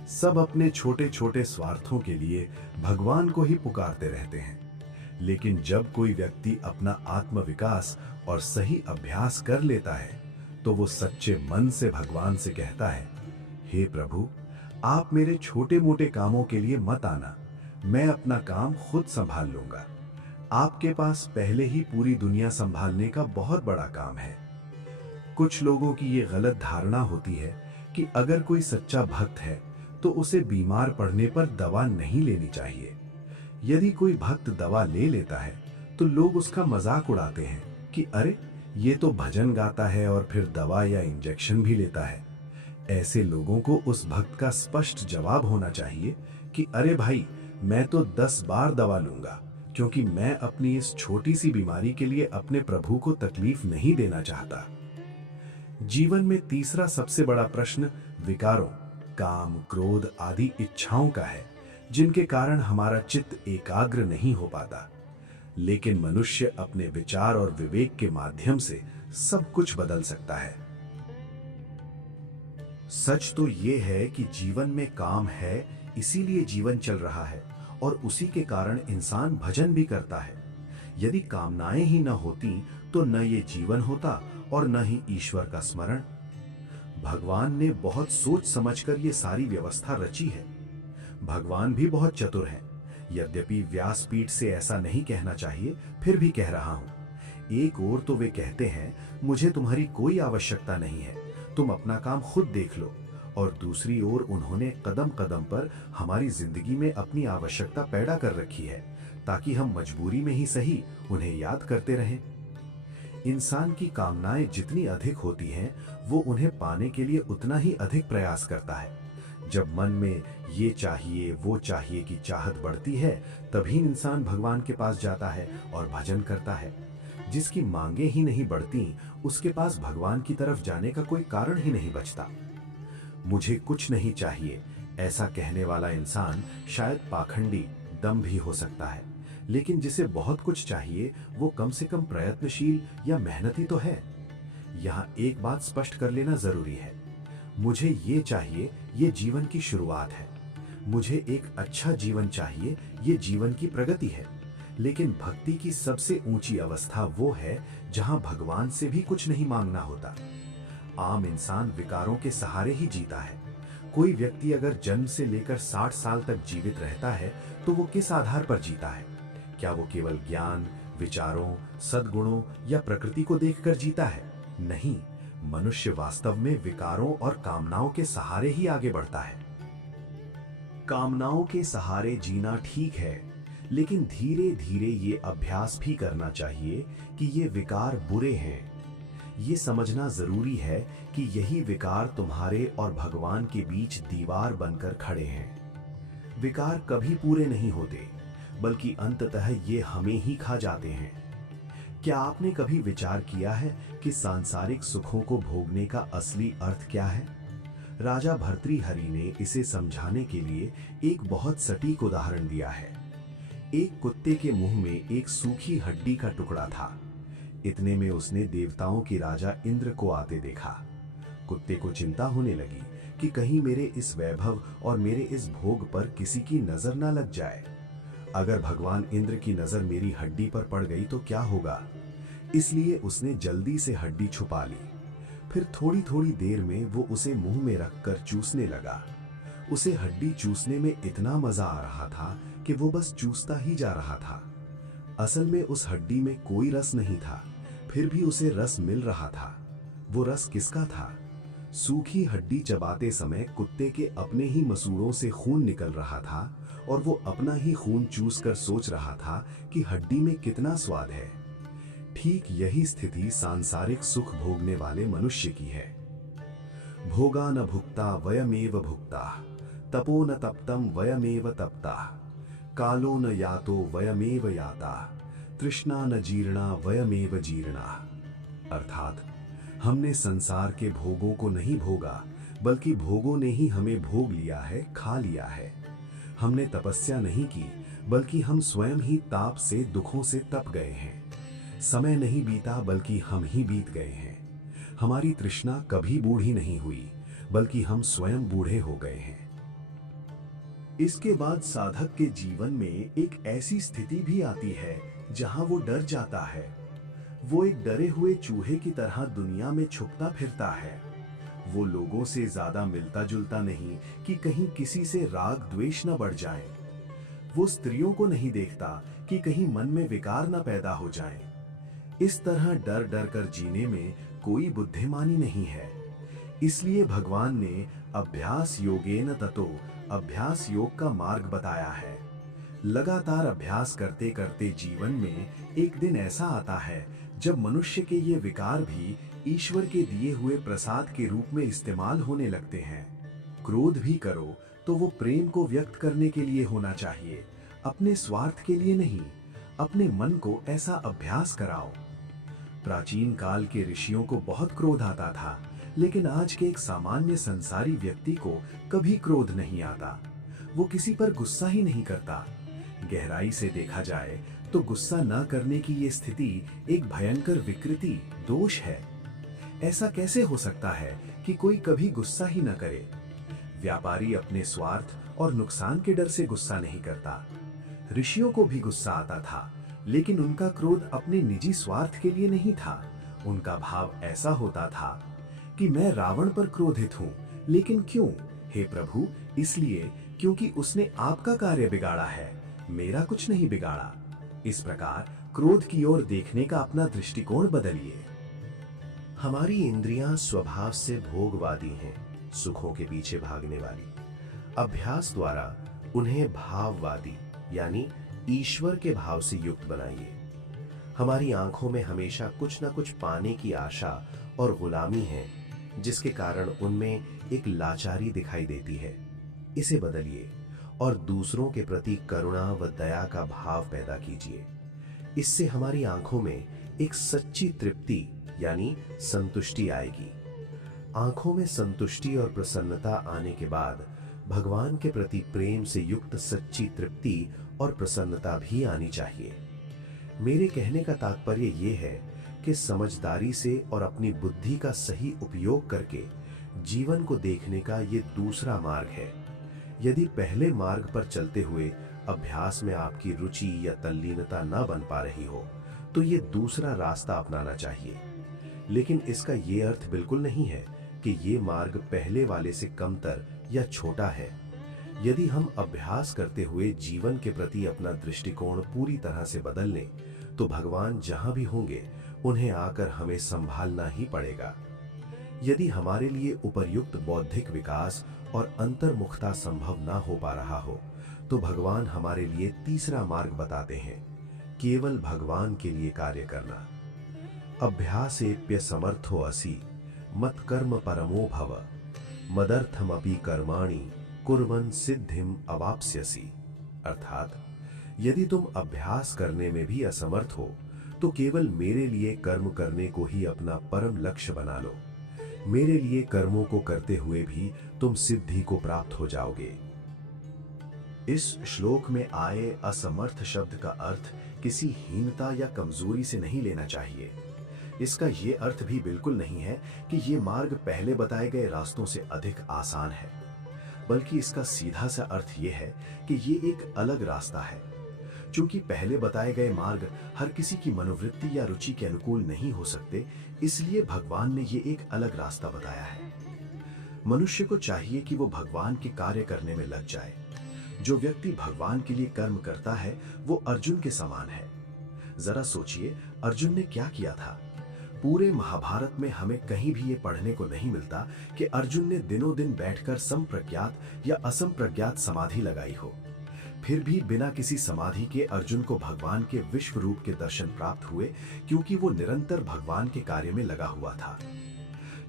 सब अपने छोटे छोटे स्वार्थों के लिए भगवान को ही पुकारते रहते हैं। लेकिन जब कोई व्यक्ति अपना आत्मविकास और सही अभ्यास कर लेता है, तो वो सच्चे मन से भगवान से कहता है, हे प्रभु, आप मेरे छोटे मोटे कामों के लिए मत आना, मैं अपना काम खुद संभाल लूंगा। आपके पास पहले ही पूरी दुनिया संभालने का बहुत बड़ा काम है। कुछ लोगों की ये गलत धारणा होती है कि अगर कोई सच्चा भक्त है तो उसे बीमार पड़ने पर दवा नहीं लेनी चाहिए। यदि कोई भक्त दवा ले लेता है तो लोग उसका मजाक उड़ाते हैं कि अरे, ये तो भजन गाता है और फिर दवा या इंजेक्शन भी लेता है। ऐसे लोगों को उस भक्त का स्पष्ट जवाब होना चाहिए कि अरे भाई, मैं तो 10 बार दवा लूंगा, क्योंकि मैं अपनी इस छोटी सी बीमारी के लिए अपने प्रभु को तकलीफ नहीं देना चाहता। जीवन में तीसरा सबसे बड़ा प्रश्न विकारों, काम, क्रोध आदि इच्छाओं का है, जिनके कारण हमारा चित्त एकाग्र नहीं हो पाता। लेकिन मनुष्य अपने विचार और विवेक के माध्यम से सब कुछ बदल सकता है। सच तो यह है कि जीवन में काम है, इसीलिए जीवन चल रहा है, और उसी के कारण इंसान भजन भी करता है। यदि कामनाएं ही न होती तो न ये जीवन होता और न ही ईश्वर का स्मरण। भगवान ने बहुत सोच समझकर ये सारी व्यवस्था रची है। भगवान भी बहुत चतुर हैं। यद्यपि व्यासपीठ से ऐसा नहीं कहना चाहिए, फिर भी कह रहा हूं। एक ओर तो वे कहते हैं, मुझे तुम्हारी कोई आवश्यकता नहीं है, तुम अपना काम खुद देख लो, और दूसरी ओर उन्होंने कदम कदम पर हमारी जिंदगी में अपनी आवश्यकता पैदा कर रखी है, ताकि हम मजबूरी में ही सही उन्हें याद करते रहें। इंसान की कामनाएं जितनी अधिक होती हैं, वो उन्हें पाने के लिए उतना ही अधिक प्रयास करता है। जब मन में ये चाहिए वो चाहिए की चाहत बढ़ती है, तभी इंसान भगवान के पास जाता है और भजन करता है। जिसकी मांगे ही नहीं बढ़ती, उसके पास भगवान की तरफ जाने का कोई कारण ही नहीं बचता। मुझे कुछ नहीं चाहिए, ऐसा कहने वाला इंसान शायद पाखंडी, दम्भी हो सकता है, लेकिन जिसे बहुत कुछ चाहिए वो कम से कम प्रयत्नशील या मेहनती तो है। यहाँ एक बात स्पष्ट कर लेना जरूरी है, मुझे ये चाहिए, ये जीवन की शुरुआत है। मुझे एक अच्छा जीवन चाहिए, ये जीवन की प्रगति है। लेकिन भक्ति की सबसे ऊंची अवस्था वो है जहां भगवान से भी कुछ नहीं मांगना होता। आम इंसान विकारों के सहारे ही जीता है। कोई व्यक्ति अगर जन्म से लेकर 60 साल तक जीवित रहता है तो वो किस आधार पर जीता है? क्या वो केवल ज्ञान, विचारों, सद्गुणों या प्रकृति को देखकर जीता है? नहीं, मनुष्य वास्तव में विकारों और कामनाओं के सहारे ही आगे बढ़ता है। कामनाओं के सहारे जीना ठीक है, लेकिन धीरे धीरे ये अभ्यास भी करना चाहिए कि ये विकार बुरे हैं। ये समझना जरूरी है कि यही विकार तुम्हारे और भगवान के बीच दीवार बनकर खड़े हैं। विकार कभी पूरे नहीं होते, बल्कि अंततः ये हमें ही खा जाते हैं। क्या आपने कभी विचार किया है कि सांसारिक सुखों को भोगने का असली अर्थ क्या है? राजा भर्तृहरि ने इसे समझाने के लिए एक बहुत सटीक उदाहरण दिया है। एक कुत्ते के मुंह में एक सूखी हड्डी का टुकड़ा था। इतने में उसने देवताओं के राजा इंद्र को आते देखा। कुत्ते को चिंता होने लगी कि कहीं मेरे इस वैभव और मेरे इस भोग पर किसी की नजर ना लग जाए। अगर भगवान इंद्र की नजर मेरी हड्डी पर पड़ गई तो क्या होगा? इसलिए उसने जल्दी से हड्डी छुपा ली। फिर थोड़ी थोड़ी देर में वो उसे मुंह में रखकर चूसने लगा। उसे हड्डी चूसने में इतना मजा आ रहा था कि वो बस चूसता ही जा रहा था। असल में उस हड्डी में कोई रस नहीं था, फिर भी उसे रस मिल रहा था। वो रस किसका था? सूखी हड्डी चबाते समय कुत्ते के अपने ही मसूड़ों से खून निकल रहा था और वो अपना ही खून चूसकर सोच रहा था कि हड्डी में कितना स्वाद है। ठीक यही स्थिति सांसारिक सुख भोगने वाले मनुष्य की है। भोगा न भुक्ता वयमेव भुक्ता, तपो न तप्तं वयमेव तप्ताः, कालो न यातो वयमेव याताः, तृष्णा न जीर्णा वयमेव जीर्णाः। अर्थात हमने संसार के भोगों को नहीं भोगा, बल्कि भोगों ने ही हमें भोग लिया है, खा लिया है। हमने तपस्या नहीं की, बल्कि हम स्वयं ही ताप से, दुखों से तप गए हैं। समय नहीं बीता, बल्कि हम ही बीत गए हैं। हमारी तृष्णा कभी बूढ़ी नहीं हुई, बल्कि हम स्वयं बूढ़े हो गए हैं। इसके बाद साधक के जीवन में एक ऐसी स्थिति भी आती है जहां वो डर जाता है। वो एक डरे हुए चूहे की तरह दुनिया में छुपता फिरता है। वो लोगों से ज्यादा मिलता जुलता नहीं कि कहीं किसी से राग द्वेष न बढ़ जाए। वो स्त्रियों को नहीं देखता कि कहीं मन में विकार न पैदा हो जाए। इस तरह डर डर कर जीने में कोई बुद्धिमानी नहीं है। इसलिए भगवान ने अभ्यास योगेन ततो अभ्यास योग का मार्ग बताया है। लगातार अभ्यास करते करते जीवन में एक दिन ऐसा आता है जब मनुष्य के ये विकार भी ईश्वर के दिए हुए प्रसाद के रूप में इस्तेमाल होने लगते हैं। क्रोध भी करो तो वो प्रेम को व्यक्त करने के लिए होना चाहिए, अपने स्वार्थ के लिए नहीं। अपने मन को ऐसा अभ्यास कराओ। प्राचीन काल के ऋषियों को बहुत क्रोध आता था, लेकिन आज के एक सामान्य संसारी व्यक्ति को कभी क्रोध नहीं आता। वो किसी पर गुस्सा ही नहीं करता। गहराई से देखा जाए तो गुस्सा न करने की ये स्थिति एक भयंकर विकृति, दोष है। ऐसा कैसे हो सकता है कि कोई कभी गुस्सा ही न करे? व्यापारी अपने स्वार्थ और नुकसान के डर से गुस्सा नहीं करता। ऋषियों को भी गुस्सा आता था, लेकिन उनका क्रोध अपने निजी स्वार्थ के लिए नहीं था। उनका भाव ऐसा होता था कि मैं रावण पर क्रोधित हूं, लेकिन क्यों? हे प्रभु, इसलिए क्योंकि उसने आपका कार्य बिगाड़ा है, मेरा कुछ नहीं बिगाड़ा। इस प्रकार क्रोध की ओर देखने का अपना दृष्टिकोण बदलिए। हमारी इंद्रियां स्वभाव से भोगवादी हैं, सुखों के पीछे भागने वाली। अभ्यास द्वारा उन्हें भाववादी यानी ईश्वर के भाव से युक्त बनाइए। हमारी आंखों में हमेशा कुछ न कुछ पाने की आशा और गुलामी है, जिसके कारण उनमें एक लाचारी दिखाई देती है। इसे बदलिए और दूसरों के प्रति करुणा व दया का भाव पैदा कीजिए। इससे हमारी आंखों में एक सच्ची तृप्ति यानी संतुष्टि आएगी। आंखों में संतुष्टि और प्रसन्नता आने के बाद भगवान के प्रति प्रेम से युक्त सच्ची तृप्ति और प्रसन्नता भी आनी चाहिए। मेरे कहने का तात्पर्य यह है कि समझदारी से और अपनी बुद्धि का सही उपयोग करके जीवन को देखने का ये दूसरा मार्ग है। यदि पहले मार्ग पर चलते हुए अभ्यास में आपकी रुचि या तल्लीनता न बन पा रही हो, तो ये दूसरा रास्ता अपनाना चाहिए। लेकिन इसका ये अर्थ बिल्कुल नहीं है कि ये मार्ग पहले वाले से कमतर या छोटा है। यदि हम अभ्यास करते हुए जीवन के प्रति अपना दृष्टिकोण पूरी तरह से बदल लें, तो भगवान जहां भी होंगे उन्हें आकर हमें संभालना ही पड़ेगा। यदि हमारे लिए उपर्युक्त बौद्धिक विकास और अंतर्मुखता संभव ना हो पा रहा हो, तो भगवान हमारे लिए तीसरा मार्ग बताते हैं, केवल भगवान के लिए कार्य करना। अभ्यासेप्य समर्थो असि मत कर्म परमो भव मदर्थमपि कर्माणि कुर्वन् सिद्धिम अवाप्स्यसि। अर्थात यदि तुम अभ्यास करने में भी असमर्थ हो, तो केवल मेरे लिए कर्म करने को ही अपना परम लक्ष्य बना लो। मेरे लिए कर्मों को करते हुए भी तुम सिद्धि को प्राप्त हो जाओगे। इस श्लोक में आए असमर्थ शब्द का अर्थ किसी हीनता या कमजोरी से नहीं लेना चाहिए। इसका ये अर्थ भी बिल्कुल नहीं है कि ये मार्ग पहले बताए गए रास्तों से अधिक आसान है, बल्कि इसका सीधा सा अर्थ ये है कि ये एक अलग रास्ता है। चूंकि पहले बताए गए मार्ग हर किसी की मनोवृत्ति या रुचि के अनुकूल नहीं हो सकते, इसलिए भगवान ने ये एक अलग रास्ता बताया है। मनुष्य को चाहिए कि वो भगवान के कार्य करने में लग जाए। जो व्यक्ति भगवान के लिए कर्म करता है वो अर्जुन के समान है। जरा सोचिए, अर्जुन ने क्या किया था। पूरे महाभारत में हमें कहीं भी ये पढ़ने को नहीं मिलता कि अर्जुन ने दिनों दिन बैठकर संप्रज्ञात या असंप्रज्ञात समाधि लगाई हो। फिर भी बिना किसी समाधि के अर्जुन को भगवान के विश्व रूप के दर्शन प्राप्त हुए, क्योंकि वो निरंतर भगवान के कार्य में लगा हुआ था।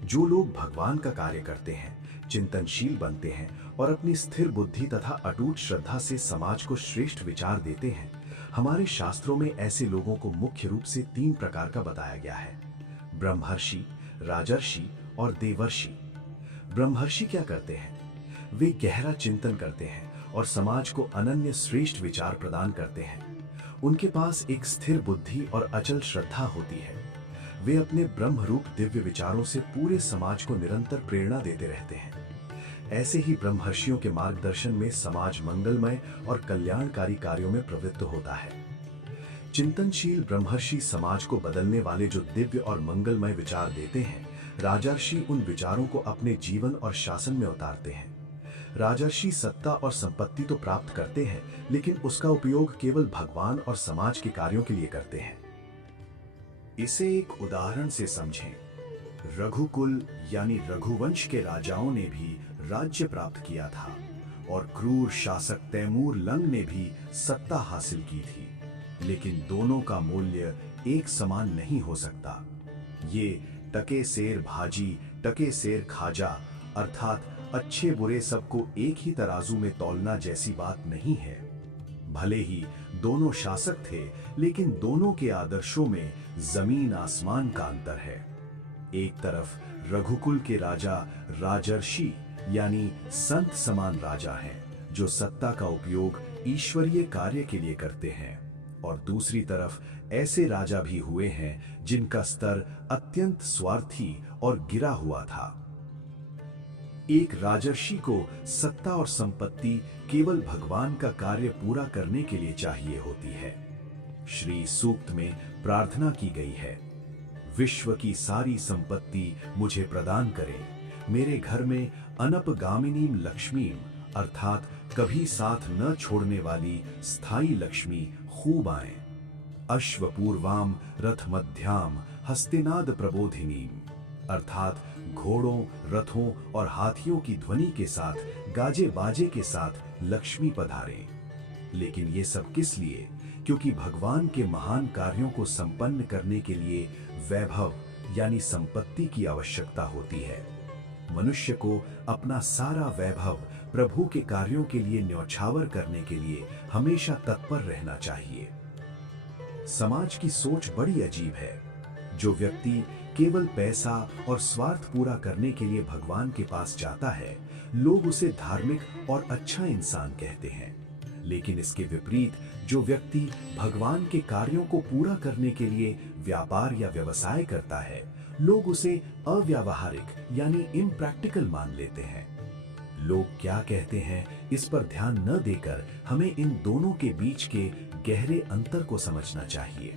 जो लोग भगवान का कार्य करते हैं, चिंतनशील बनते हैं और अपनी स्थिर बुद्धि तथा अटूट श्रद्धा से समाज को श्रेष्ठ विचार देते हैं, हमारे शास्त्रों में ऐसे लोगों को मुख्य रूप से 3 प्रकार का बताया गया है: ब्रह्मर्षि, राजर्षि और देवर्षि। ब्रह्मर्षि क्या करते हैं? वे गहरा चिंतन करते हैं और समाज को अनन्य श्रेष्ठ विचार प्रदान करते हैं। उनके पास एक स्थिर बुद्धि और अचल श्रद्धा होती है। वे अपने ब्रह्म रूप दिव्य विचारों से पूरे समाज को निरंतर प्रेरणा देते रहते हैं। ऐसे ही ब्रह्मर्षियों के मार्गदर्शन में समाज मंगलमय और कल्याणकारी कार्यों में प्रवृत्त होता है। चिंतनशील ब्रह्मर्षि समाज को बदलने वाले जो दिव्य और मंगलमय विचार देते हैं, राजर्षि उन विचारों को अपने जीवन और शासन में उतारते हैं। राजर्षि सत्ता और संपत्ति तो प्राप्त करते हैं, लेकिन उसका उपयोग केवल भगवान और समाज के कार्यों के लिए करते हैं। इसे एक उदाहरण से समझें। रघुकुल यानी रघुवंश के राजाओं ने भी राज्य प्राप्त किया था और क्रूर शासक तैमूर लंग ने भी सत्ता हासिल की थी, लेकिन दोनों का मूल्य एक समान नहीं हो सकता। ये टके सेर भाजी, टके सेर खाजा, अर्थात अच्छे बुरे सबको एक ही तराजू में तौलना जैसी बात नहीं है। भले ही दोनों शासक थे, लेकिन दोनों के आदर्शों में जमीन आसमान का अंतर है। एक तरफ रघुकुल के राजा राजर्षि यानी संत समान राजा हैं, जो सत्ता का उपयोग ईश्वरीय कार्य के लिए करते हैं, और दूसरी तरफ ऐसे राजा भी हुए हैं जिनका स्तर अत्यंत स्वार्थी और गिरा हुआ था। एक राजर्षि को सत्ता और संपत्ति केवल भगवान का कार्य पूरा करने के लिए चाहिए होती है। श्री सूक्त में प्रार्थना की गई है, विश्व की सारी संपत्ति मुझे प्रदान करे, मेरे घर में अनपगामिनीम लक्ष्मीम अर्थात कभी साथ न छोड़ने वाली स्थायी लक्ष्मी खूब आए। अश्वपूर्वाम रथ मध्याम हस्तिनाद प्रबोधिनीम अर्थात घोड़ों, रथों और हाथियों की ध्वनि के साथ, गाजे बाजे के साथ लक्ष्मी पधारे। लेकिन ये सब किस लिए? क्योंकि भगवान के महान कार्यों को संपन्न करने के लिए वैभव यानी संपत्ति की आवश्यकता होती है। मनुष्य को अपना सारा वैभव प्रभु के कार्यों के लिए न्यौछावर करने के लिए हमेशा तत्पर रहना चाहिए। समाज की सोच बड़ी अजीब है। जो व्यक्ति केवल पैसा और स्वार्थ पूरा करने के लिए भगवान के पास जाता है, लोग उसे धार्मिक और अच्छा इंसान कहते हैं। लेकिन इसके विपरीत जो व्यक्ति भगवान के कार्यों को पूरा करने के लिए व्यापार या व्यवसाय करता है, लोग उसे अव्यावहारिक यानी इम्प्रैक्टिकल मान लेते हैं। लोग क्या कहते हैं, इस पर ध्यान न देकर हमें इन दोनों के बीच के गहरे अंतर को समझना चाहिए।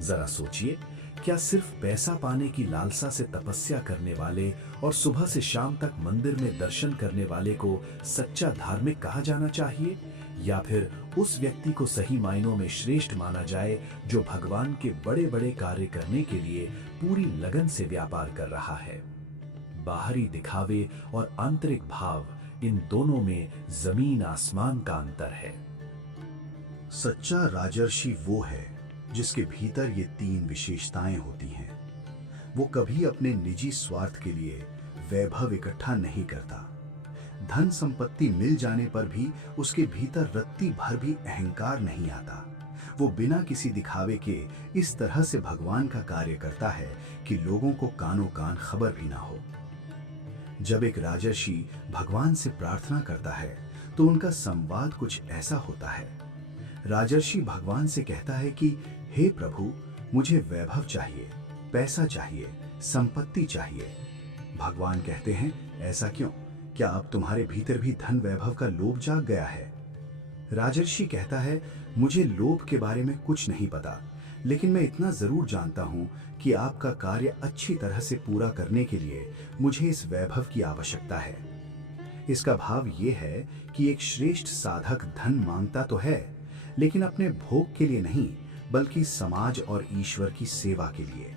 जरा सोचिए, क्या सिर्फ पैसा पाने की लालसा से तपस्या करने वाले और सुबह से शाम तक मंदिर में दर्शन करने वाले को सच्चा धार्मिक कहा जाना चाहिए, या फिर उस व्यक्ति को सही मायनों में श्रेष्ठ माना जाए जो भगवान के बड़े बड़े कार्य करने के लिए पूरी लगन से व्यापार कर रहा है? बाहरी दिखावे और आंतरिक भाव, इन दोनों में जमीन आसमान का अंतर है। सच्चा राजर्षि वो है जिसके भीतर ये 3 विशेषताएं होती हैं। वो कभी अपने निजी स्वार्थ के लिए वैभव इकट्ठा नहीं करता। धन संपत्ति मिल जाने पर भी उसके भीतर रत्ती भर भी अहंकार नहीं आता। वो बिना किसी दिखावे के इस तरह से भगवान का कार्य करता है कि लोगों को कानों कान खबर भी ना हो। जब एक राजर्षि भगवान से प्रार्थना करता है तो उनका संवाद कुछ ऐसा होता है। राजर्षि भगवान से कहता है कि हे प्रभु, मुझे वैभव चाहिए, पैसा चाहिए, संपत्ति चाहिए। भगवान कहते हैं, ऐसा क्यों? क्या अब तुम्हारे भीतर भी धन वैभव का लोभ जाग गया है? राजर्षि कहता है, मुझे लोभ के बारे में कुछ नहीं पता, लेकिन मैं इतना जरूर जानता हूं कि आपका कार्य अच्छी तरह से पूरा करने के लिए मुझे इस वैभव की आवश्यकता है। इसका भाव यह है कि एक श्रेष्ठ साधक धन मांगता तो है, लेकिन अपने भोग के लिए नहीं, बल्कि समाज और ईश्वर की सेवा के लिए।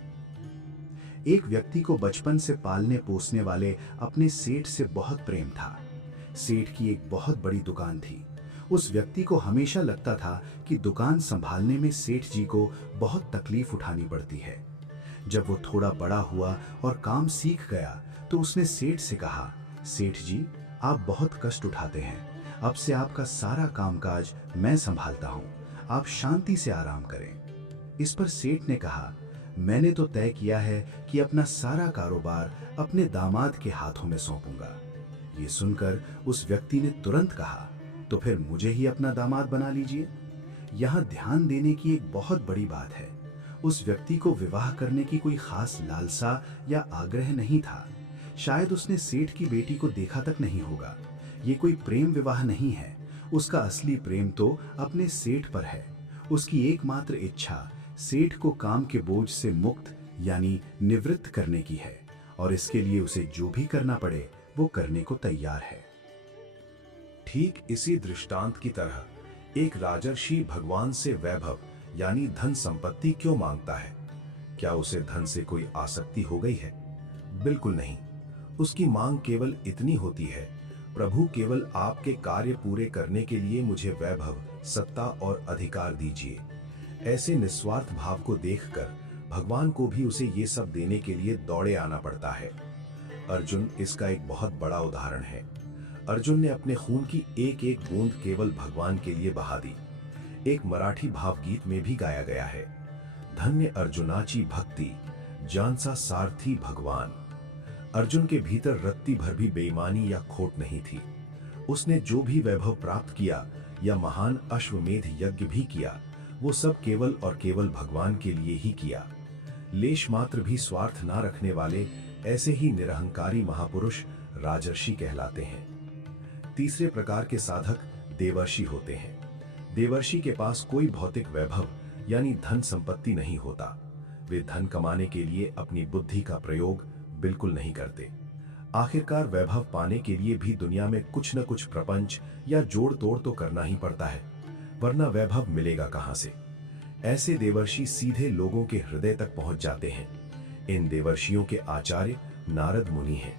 एक व्यक्ति को बचपन से पालने पोसने वाले अपने सेठ से बहुत प्रेम था। सेठ की एक बहुत बड़ी दुकान थी। उस व्यक्ति को हमेशा लगता था कि दुकान संभालने में सेठ जी को बहुत तकलीफ उठानी पड़ती है। जब वो थोड़ा बड़ा हुआ और काम सीख गया तो उसने सेठ से कहा, सेठ जी, आप बहुत कष्ट उठाते हैं, अब से आपका सारा कामकाज मैं संभालता हूँ, आप शांति से आराम करें। इस पर सेठ ने कहा, मैंने तो तय किया है कि अपना सारा कारोबार अपने दामाद के हाथों में सौंपूंगा। ये सुनकर उस व्यक्ति ने तुरंत कहा, तो फिर मुझे ही अपना दामाद बना लीजिए। यहाँ ध्यान देने की एक बहुत बड़ी बात है, उस व्यक्ति को विवाह करने की कोई खास लालसा या आग्रह नहीं था। शायद उसने सेठ की बेटी को देखा तक नहीं होगा। ये कोई प्रेम विवाह नहीं है, उसका असली प्रेम तो अपने सेठ पर है। उसकी एकमात्र इच्छा सेठ को काम के बोझ से मुक्त यानी निवृत्त करने की है, और इसके लिए उसे जो भी करना पड़े वो करने को तैयार है। ठीक इसी दृष्टांत की तरह एक राजर्षि भगवान से वैभव यानी धन संपत्ति क्यों मांगता है? क्या उसे धन से कोई आसक्ति हो गई है? बिल्कुल नहीं। उसकी मांग केवल इतनी होती है, प्रभु केवल आपके कार्य पूरे करने के लिए मुझे वैभव, सत्ता और अधिकार दीजिए। ऐसे निस्वार्थ भाव को देखकर भगवान को भी उसे ये सब देने के लिए दौड़े आना पड़ता है। अर्जुन इसका एक बहुत बड़ा उदाहरण है। अर्जुन ने अपने खून की एक एक बूंद केवल भगवान के लिए बहा दी। एक मराठी भावगीत में भी गाया गया है, धन्य अर्जुनाची भक्ति, जानसा सारथी भगवान। अर्जुन के भीतर रत्ती भर भी बेईमानी या खोट नहीं थी। उसने जो भी वैभव प्राप्त किया या महान अश्वमेध यज्ञ भी किया, वो सब केवल और केवल भगवान के लिए ही किया। लेश मात्र भी स्वार्थ ना रखने वाले ऐसे ही निरहंकारी महापुरुष राजर्षि कहलाते हैं। तीसरे प्रकार के साधक देवर्षि होते हैं। देवर्षि के पास कोई भौतिक वैभव यानी धन संपत्ति नहीं होता। वे धन कमाने के लिए अपनी बुद्धि का प्रयोग बिल्कुल नहीं करते। आखिरकार वैभव पाने के लिए भी दुनिया में कुछ न कुछ प्रपंच या जोड़ तोड़ तो करना ही पड़ता है, वरना वैभव मिलेगा कहां से? ऐसे देवर्षि सीधे लोगों के हृदय तक पहुंच जाते हैं। इन देवर्षियों के आचार्य नारद मुनि हैं।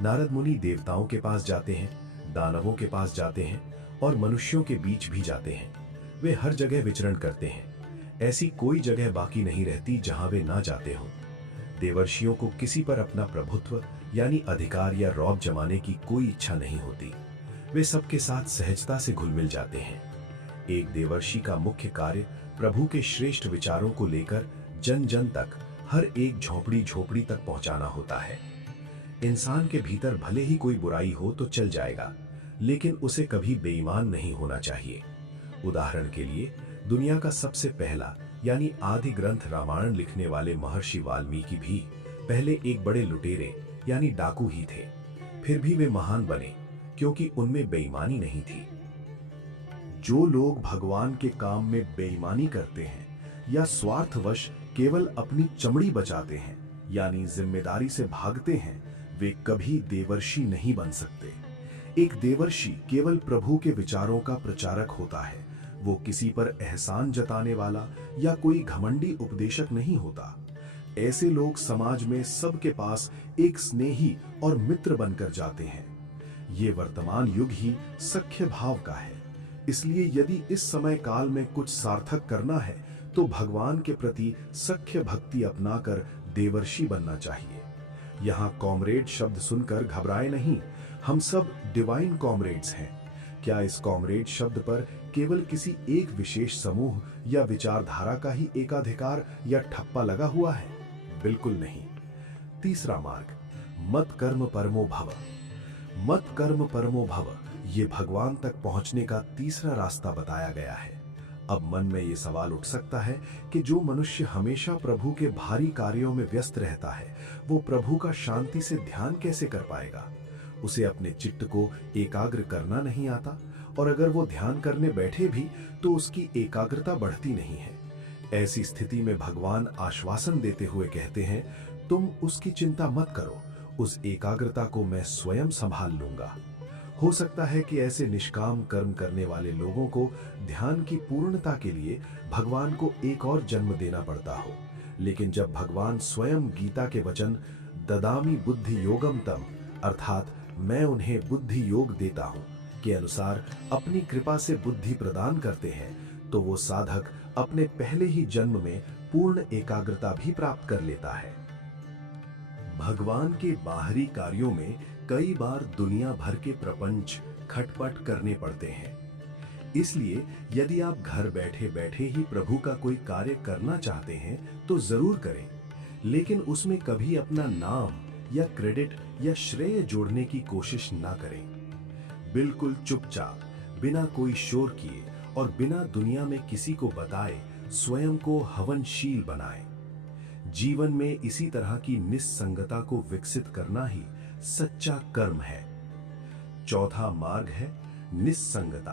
नारद मुनि देवताओं के पास जाते हैं, दानवों के पास जाते हैं और मनुष्यों के बीच भी जाते हैं। वे हर जगह विचरण करते हैं। ऐसी कोई जगह बाकी नहीं रहती जहां वे ना जाते हों। देवर्षियों को किसी पर अपना प्रभुत्व यानी अधिकार या रौब जमाने की कोई इच्छा नहीं होती। वे सबके साथ सहजता से घुल मिल जाते हैं। एक देवर्षि का मुख्य कार्य प्रभु के श्रेष्ठ विचारों को लेकर जन जन तक, हर एक झोपड़ी झोपड़ी तक पहुंचाना होता है। इंसान के भीतर भले ही कोई बुराई हो तो चल जाएगा, लेकिन उसे कभी बेईमान नहीं होना चाहिए। उदाहरण के लिए दुनिया का सबसे पहला यानी आदि ग्रंथ रामायण लिखने वाले महर्षि वाल्मीकि भी पहले एक बड़े लुटेरे यानी डाकू ही थे। फिर भी वे महान बने क्योंकि उनमें बेईमानी नहीं थी। जो लोग भगवान के काम में बेईमानी करते हैं या स्वार्थवश केवल अपनी चमड़ी बचाते हैं यानी जिम्मेदारी से भागते हैं, वे कभी देवर्षि नहीं बन सकते। एक देवर्षि केवल प्रभु के विचारों का प्रचारक होता है। वो किसी पर एहसान जताने वाला या कोई घमंडी उपदेशक नहीं होता। ऐसे लोग समाज में सबके पास एक स्नेही और मित्र बनकर जाते हैं। ये वर्तमान युग ही सख्य भाव का है। इसलिए यदि इस समय काल में कुछ सार्थक करना है तो भगवान के प्रति सख्य भक्ति अपनाकर देवर्षि बनना चाहिए। यहाँ कॉमरेड शब्द सुनकर घबराए नहीं, हम सब डिवाइन कॉमरेड्स हैं। क्या इस कॉमरेड शब्द पर केवल किसी एक विशेष समूह या विचारधारा का ही एकाधिकार या ठप्पा लगा हुआ है? बिल्कुल नहीं। तीसरा मार्ग, मत कर्म परमो भव। मत कर्म परमो भव, ये भगवान तक पहुंचने का तीसरा रास्ता बताया गया है। अब मन में ये सवाल उठ सकता है कि जो मनुष्य हमेशा प्रभु के भारी कार्यों में व्यस्त रहता है, वो प्रभु का शांति से ध्यान कैसे कर पाएगा? उसे अपने चित्त को एकाग्र करना नहीं आता, और अगर वो ध्यान करने बैठे भी तो उसकी एकाग्रता बढ़ती नहीं है। ऐसी स्थिति में भगवान आश्वासन देते हुए कहते हैं, तुम उसकी चिंता मत करो, उस एकाग्रता को मैं स्वयं संभाल लूंगा। हो सकता है कि ऐसे निष्काम कर्म करने वाले लोगों को ध्यान की पूर्णता के लिए भगवान को एक और जन्म देना पड़ता हो, लेकिन जब भगवान स्वयं गीता के वचन ददामि बुद्धि योगम तम, अर्थात मैं उन्हें बुद्धि योग देता हूं के अनुसार अपनी कृपा से बुद्धि प्रदान करते हैं, तो वो साधक अपने पहले ही जन्म में पूर्ण एकाग्रता भी प्राप्त कर लेता है। भगवान के बाहरी कार्यों में कई बार दुनिया भर के प्रपंच खटपट करने पड़ते हैं। इसलिए यदि आप घर बैठे बैठे ही प्रभु का कोई कार्य करना चाहते हैं तो जरूर करें, लेकिन उसमें कभी अपना नाम या क्रेडिट या श्रेय जोड़ने की कोशिश ना करें। बिल्कुल चुपचाप, बिना कोई शोर किए और बिना दुनिया में किसी को बताए स्वयं को हवनशील बनाएं। जीवन में इसी तरह की निस्संगता को विकसित करना ही सच्चा कर्म है। चौथा मार्ग है निस्संगता।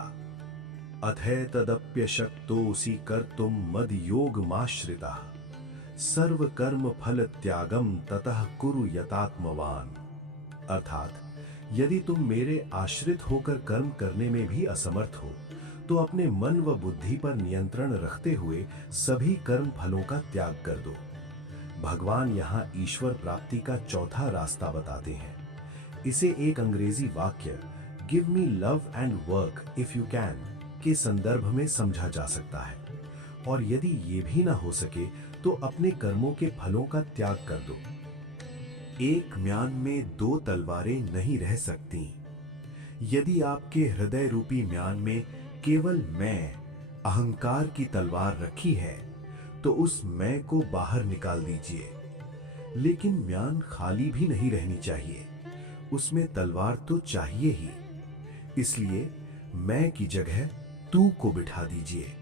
अथै तदप्यशक्तोऽसि कर्तुम मद योगमाश्रितः सर्व कर्म फल त्यागम ततः कुरु यतात्मवान। अर्थात यदि तुम मेरे आश्रित होकर कर्म करने में भी असमर्थ हो तो अपने मन व बुद्धि पर नियंत्रण रखते हुए सभी कर्म फलों का त्याग कर दो। भगवान यहाँ ईश्वर प्राप्ति का चौथा रास्ता बताते हैं। इसे एक अंग्रेजी वाक्य give me love and work if you can के संदर्भ में समझा जा सकता है, और यदि ये भी ना हो सके तो अपने कर्मों के फलों का त्याग कर दो। एक म्यान में दो तलवारें नहीं रह सकती। यदि आपके हृदय रूपी म्यान में केवल मैं, अहंकार की तलवार रखी है तो उस मैं को बाहर निकाल दीजिए। लेकिन म्यान खाली भी नहीं रहनी चाहिए, उसमें तलवार तो चाहिए ही। इसलिए मैं की जगह तू को बिठा दीजिए।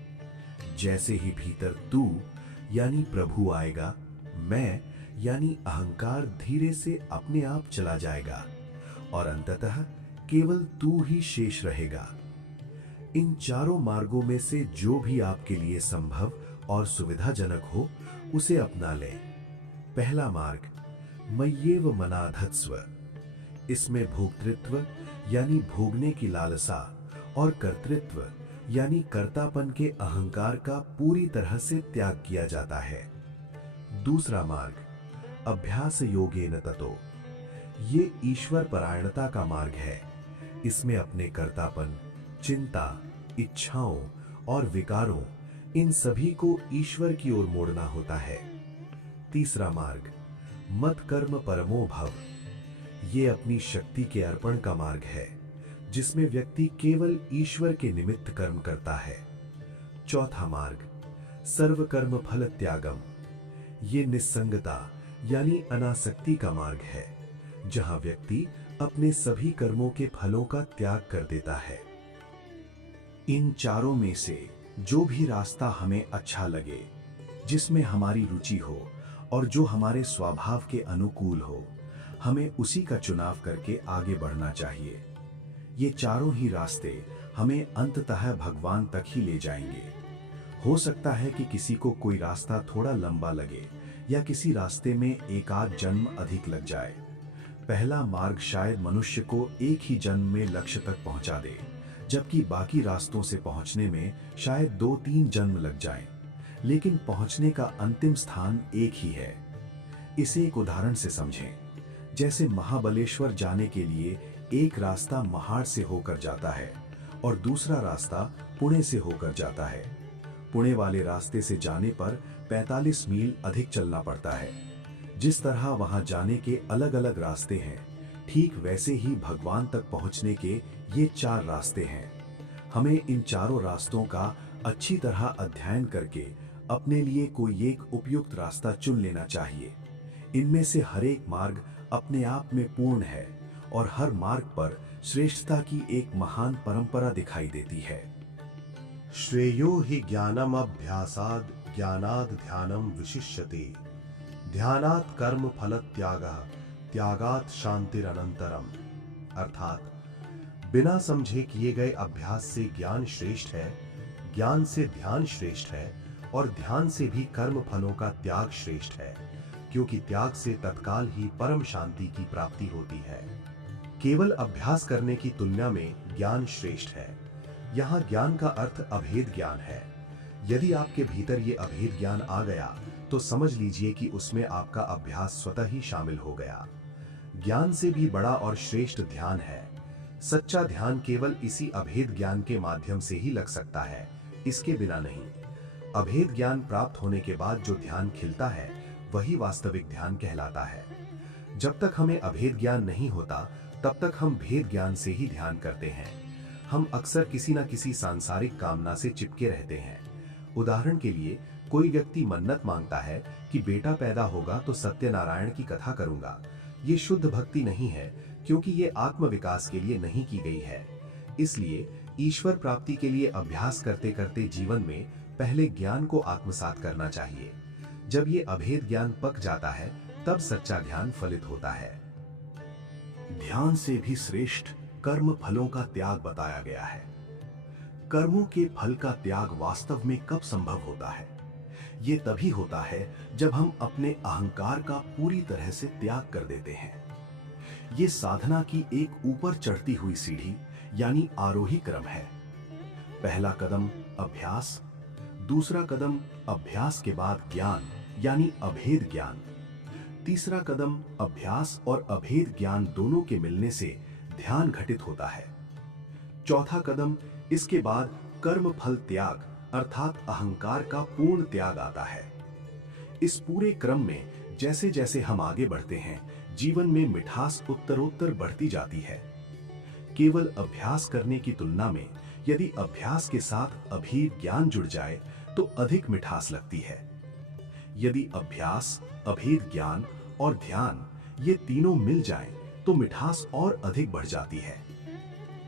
जैसे ही भीतर तू यानी प्रभु आएगा, मैं यानी अहंकार धीरे से अपने आप चला जाएगा और अंततः केवल तू ही शेष रहेगा। इन चारों मार्गों में से जो भी आपके लिए संभव और सुविधाजनक हो उसे अपना लें। पहला मार्ग मय्येव मनाधत्स्व। इसमें भोक्तृत्व यानी भोगने की लालसा और कर्तृत्व यानी कर्तापन के अहंकार का पूरी तरह से त्याग किया जाता है। दूसरा मार्ग अभ्यास योगेन ततो। ये ईश्वर परायणता का मार्ग है। इसमें अपने कर्तापन, चिंता, इच्छाओं और विकारों, इन सभी को ईश्वर की ओर मोड़ना होता है। तीसरा मार्ग मत कर्म परमो भव। ये अपनी शक्ति के अर्पण का मार्ग है, जिसमें व्यक्ति केवल ईश्वर के निमित्त कर्म करता है। चौथा मार्ग सर्व कर्म फल त्यागम। ये निस्संगता यानी अनासक्ति का मार्ग है, जहां व्यक्ति अपने सभी कर्मों के फलों का त्याग कर देता है। इन चारों में से जो भी रास्ता हमें अच्छा लगे, जिसमें हमारी रुचि हो और जो हमारे स्वभाव के अनुकूल हो, हमें उसी का चुनाव करके आगे बढ़ना चाहिए। ये चारों ही रास्ते हमें अंततः भगवान तक ही ले जाएंगे। हो सकता है कि किसी को कोई रास्ता थोड़ा लंबा लगे या किसी रास्ते में एक आध जन्म अधिक लग जाए। पहला मार्ग शायद मनुष्य को एक ही जन्म में लक्ष्य तक पहुंचा दे, जबकि बाकी रास्तों से पहुंचने में शायद 2-3 जन्म लग जाएं। लेकिन पहुंचने का अंतिम स्थान एक ही है। इसे एक उदाहरण से समझें। जैसे महाबलेश्वर जाने के लिए एक रास्ता महाड़ से होकर जाता है और दूसरा रास्ता पुणे से होकर जाता है। पुणे वाले रास्ते से जाने पर 45 मील अधिक चलना पड़ता है। जिस तरह वहां जाने के अलग अलग रास्ते हैं, ठीक वैसे ही भगवान तक पहुंचने के ये 4 रास्ते हैं। हमें इन चारों रास्तों का अच्छी तरह अध्ययन करके अपने लिए कोई एक उपयुक्त रास्ता चुन लेना चाहिए। इनमें से हर एक मार्ग अपने आप में पूर्ण है और हर मार्ग पर श्रेष्ठता की एक महान परंपरा दिखाई देती है। श्रेयो हि ज्ञानम अभ्यासाद ज्ञानाद ध्यानम विशिष्यते। ध्यानात् कर्म फल त्यागः त्यागात् शांतिरनंतरम। अर्थात बिना समझे किए गए अभ्यास से ज्ञान श्रेष्ठ है, ज्ञान से ध्यान श्रेष्ठ है और ध्यान से भी कर्म फलों का त्याग श्रेष्ठ है, क्योंकि त्याग से तत्काल ही परम शांति की प्राप्ति होती है। केवल अभ्यास करने की तुलना में ज्ञान श्रेष्ठ है। यहाँ ज्ञान का अर्थ अभेद ज्ञान है। यदि आपके भीतर ये अभेद ज्ञान आ गया तो समझ लीजिए कि उसमें आपका अभ्यास स्वतः ही शामिल हो गया। ज्ञान से भी बड़ा और श्रेष्ठ ध्यान है। सच्चा ध्यान केवल इसी अभेद ज्ञान के माध्यम से ही लग सकता है, इसके बिना नहीं। अभेद ज्ञान प्राप्त होने के बाद जो ध्यान खिलता है वही वास्तविक ध्यान कहलाता है। जब तक हमें अभेद ज्ञान नहीं होता तब तक हम भेद ज्ञान से ही ध्यान करते हैं। हम अक्सर किसी न किसी सांसारिक कामना से चिपके रहते हैं। उदाहरण के लिए, कोई व्यक्ति मन्नत मांगता है कि बेटा पैदा होगा तो सत्यनारायण की कथा करूंगा। ये शुद्ध भक्ति नहीं है, क्योंकि ये आत्म विकास के लिए नहीं की गई है। इसलिए ईश्वर प्राप्ति के लिए अभ्यास करते करते जीवन में पहले ज्ञान को आत्मसात करना चाहिए। जब ये अभेद ज्ञान पक जाता है तब सच्चा ध्यान फलित होता है। ध्यान से भी श्रेष्ठ कर्म फलों का त्याग बताया गया है। कर्मों के फल का त्याग वास्तव में कब संभव होता है? ये तभी होता है जब हम अपने अहंकार का पूरी तरह से त्याग कर देते हैं। ये साधना की एक ऊपर चढ़ती हुई सीढ़ी यानी आरोही क्रम है। पहला कदम अभ्यास, दूसरा कदम अभ्यास के बाद ज्ञान यानी अभेद ज्ञान, तीसरा कदम अभ्यास और अभेद ज्ञान दोनों के मिलने से ध्यान घटित होता है। चौथा कदम इसके बाद कर्म फल त्याग अर्थात अहंकार का पूर्ण त्याग आता है। इस पूरे क्रम में जैसे जैसे हम आगे बढ़ते हैं, जीवन में मिठास उत्तरोत्तर बढ़ती जाती है। केवल अभ्यास करने की तुलना में यदि अभ्यास के साथ अभेद ज्ञान जुड़ जाए तो अधिक मिठास लगती है। यदि अभ्यास, अभेद ज्ञान और ध्यान ये तीनों मिल जाएं, तो मिठास और अधिक बढ़ जाती है।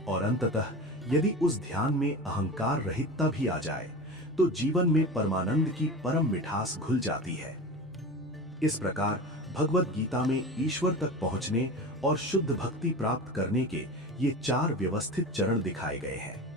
और अंततः यदि उस ध्यान में अहंकार रहितता भी आ जाए तो जीवन में परमानंद की परम मिठास घुल जाती है। इस प्रकार भगवत गीता में ईश्वर तक पहुंचने और शुद्ध भक्ति प्राप्त करने के ये 4 व्यवस्थित चरण दिखाए गए हैं।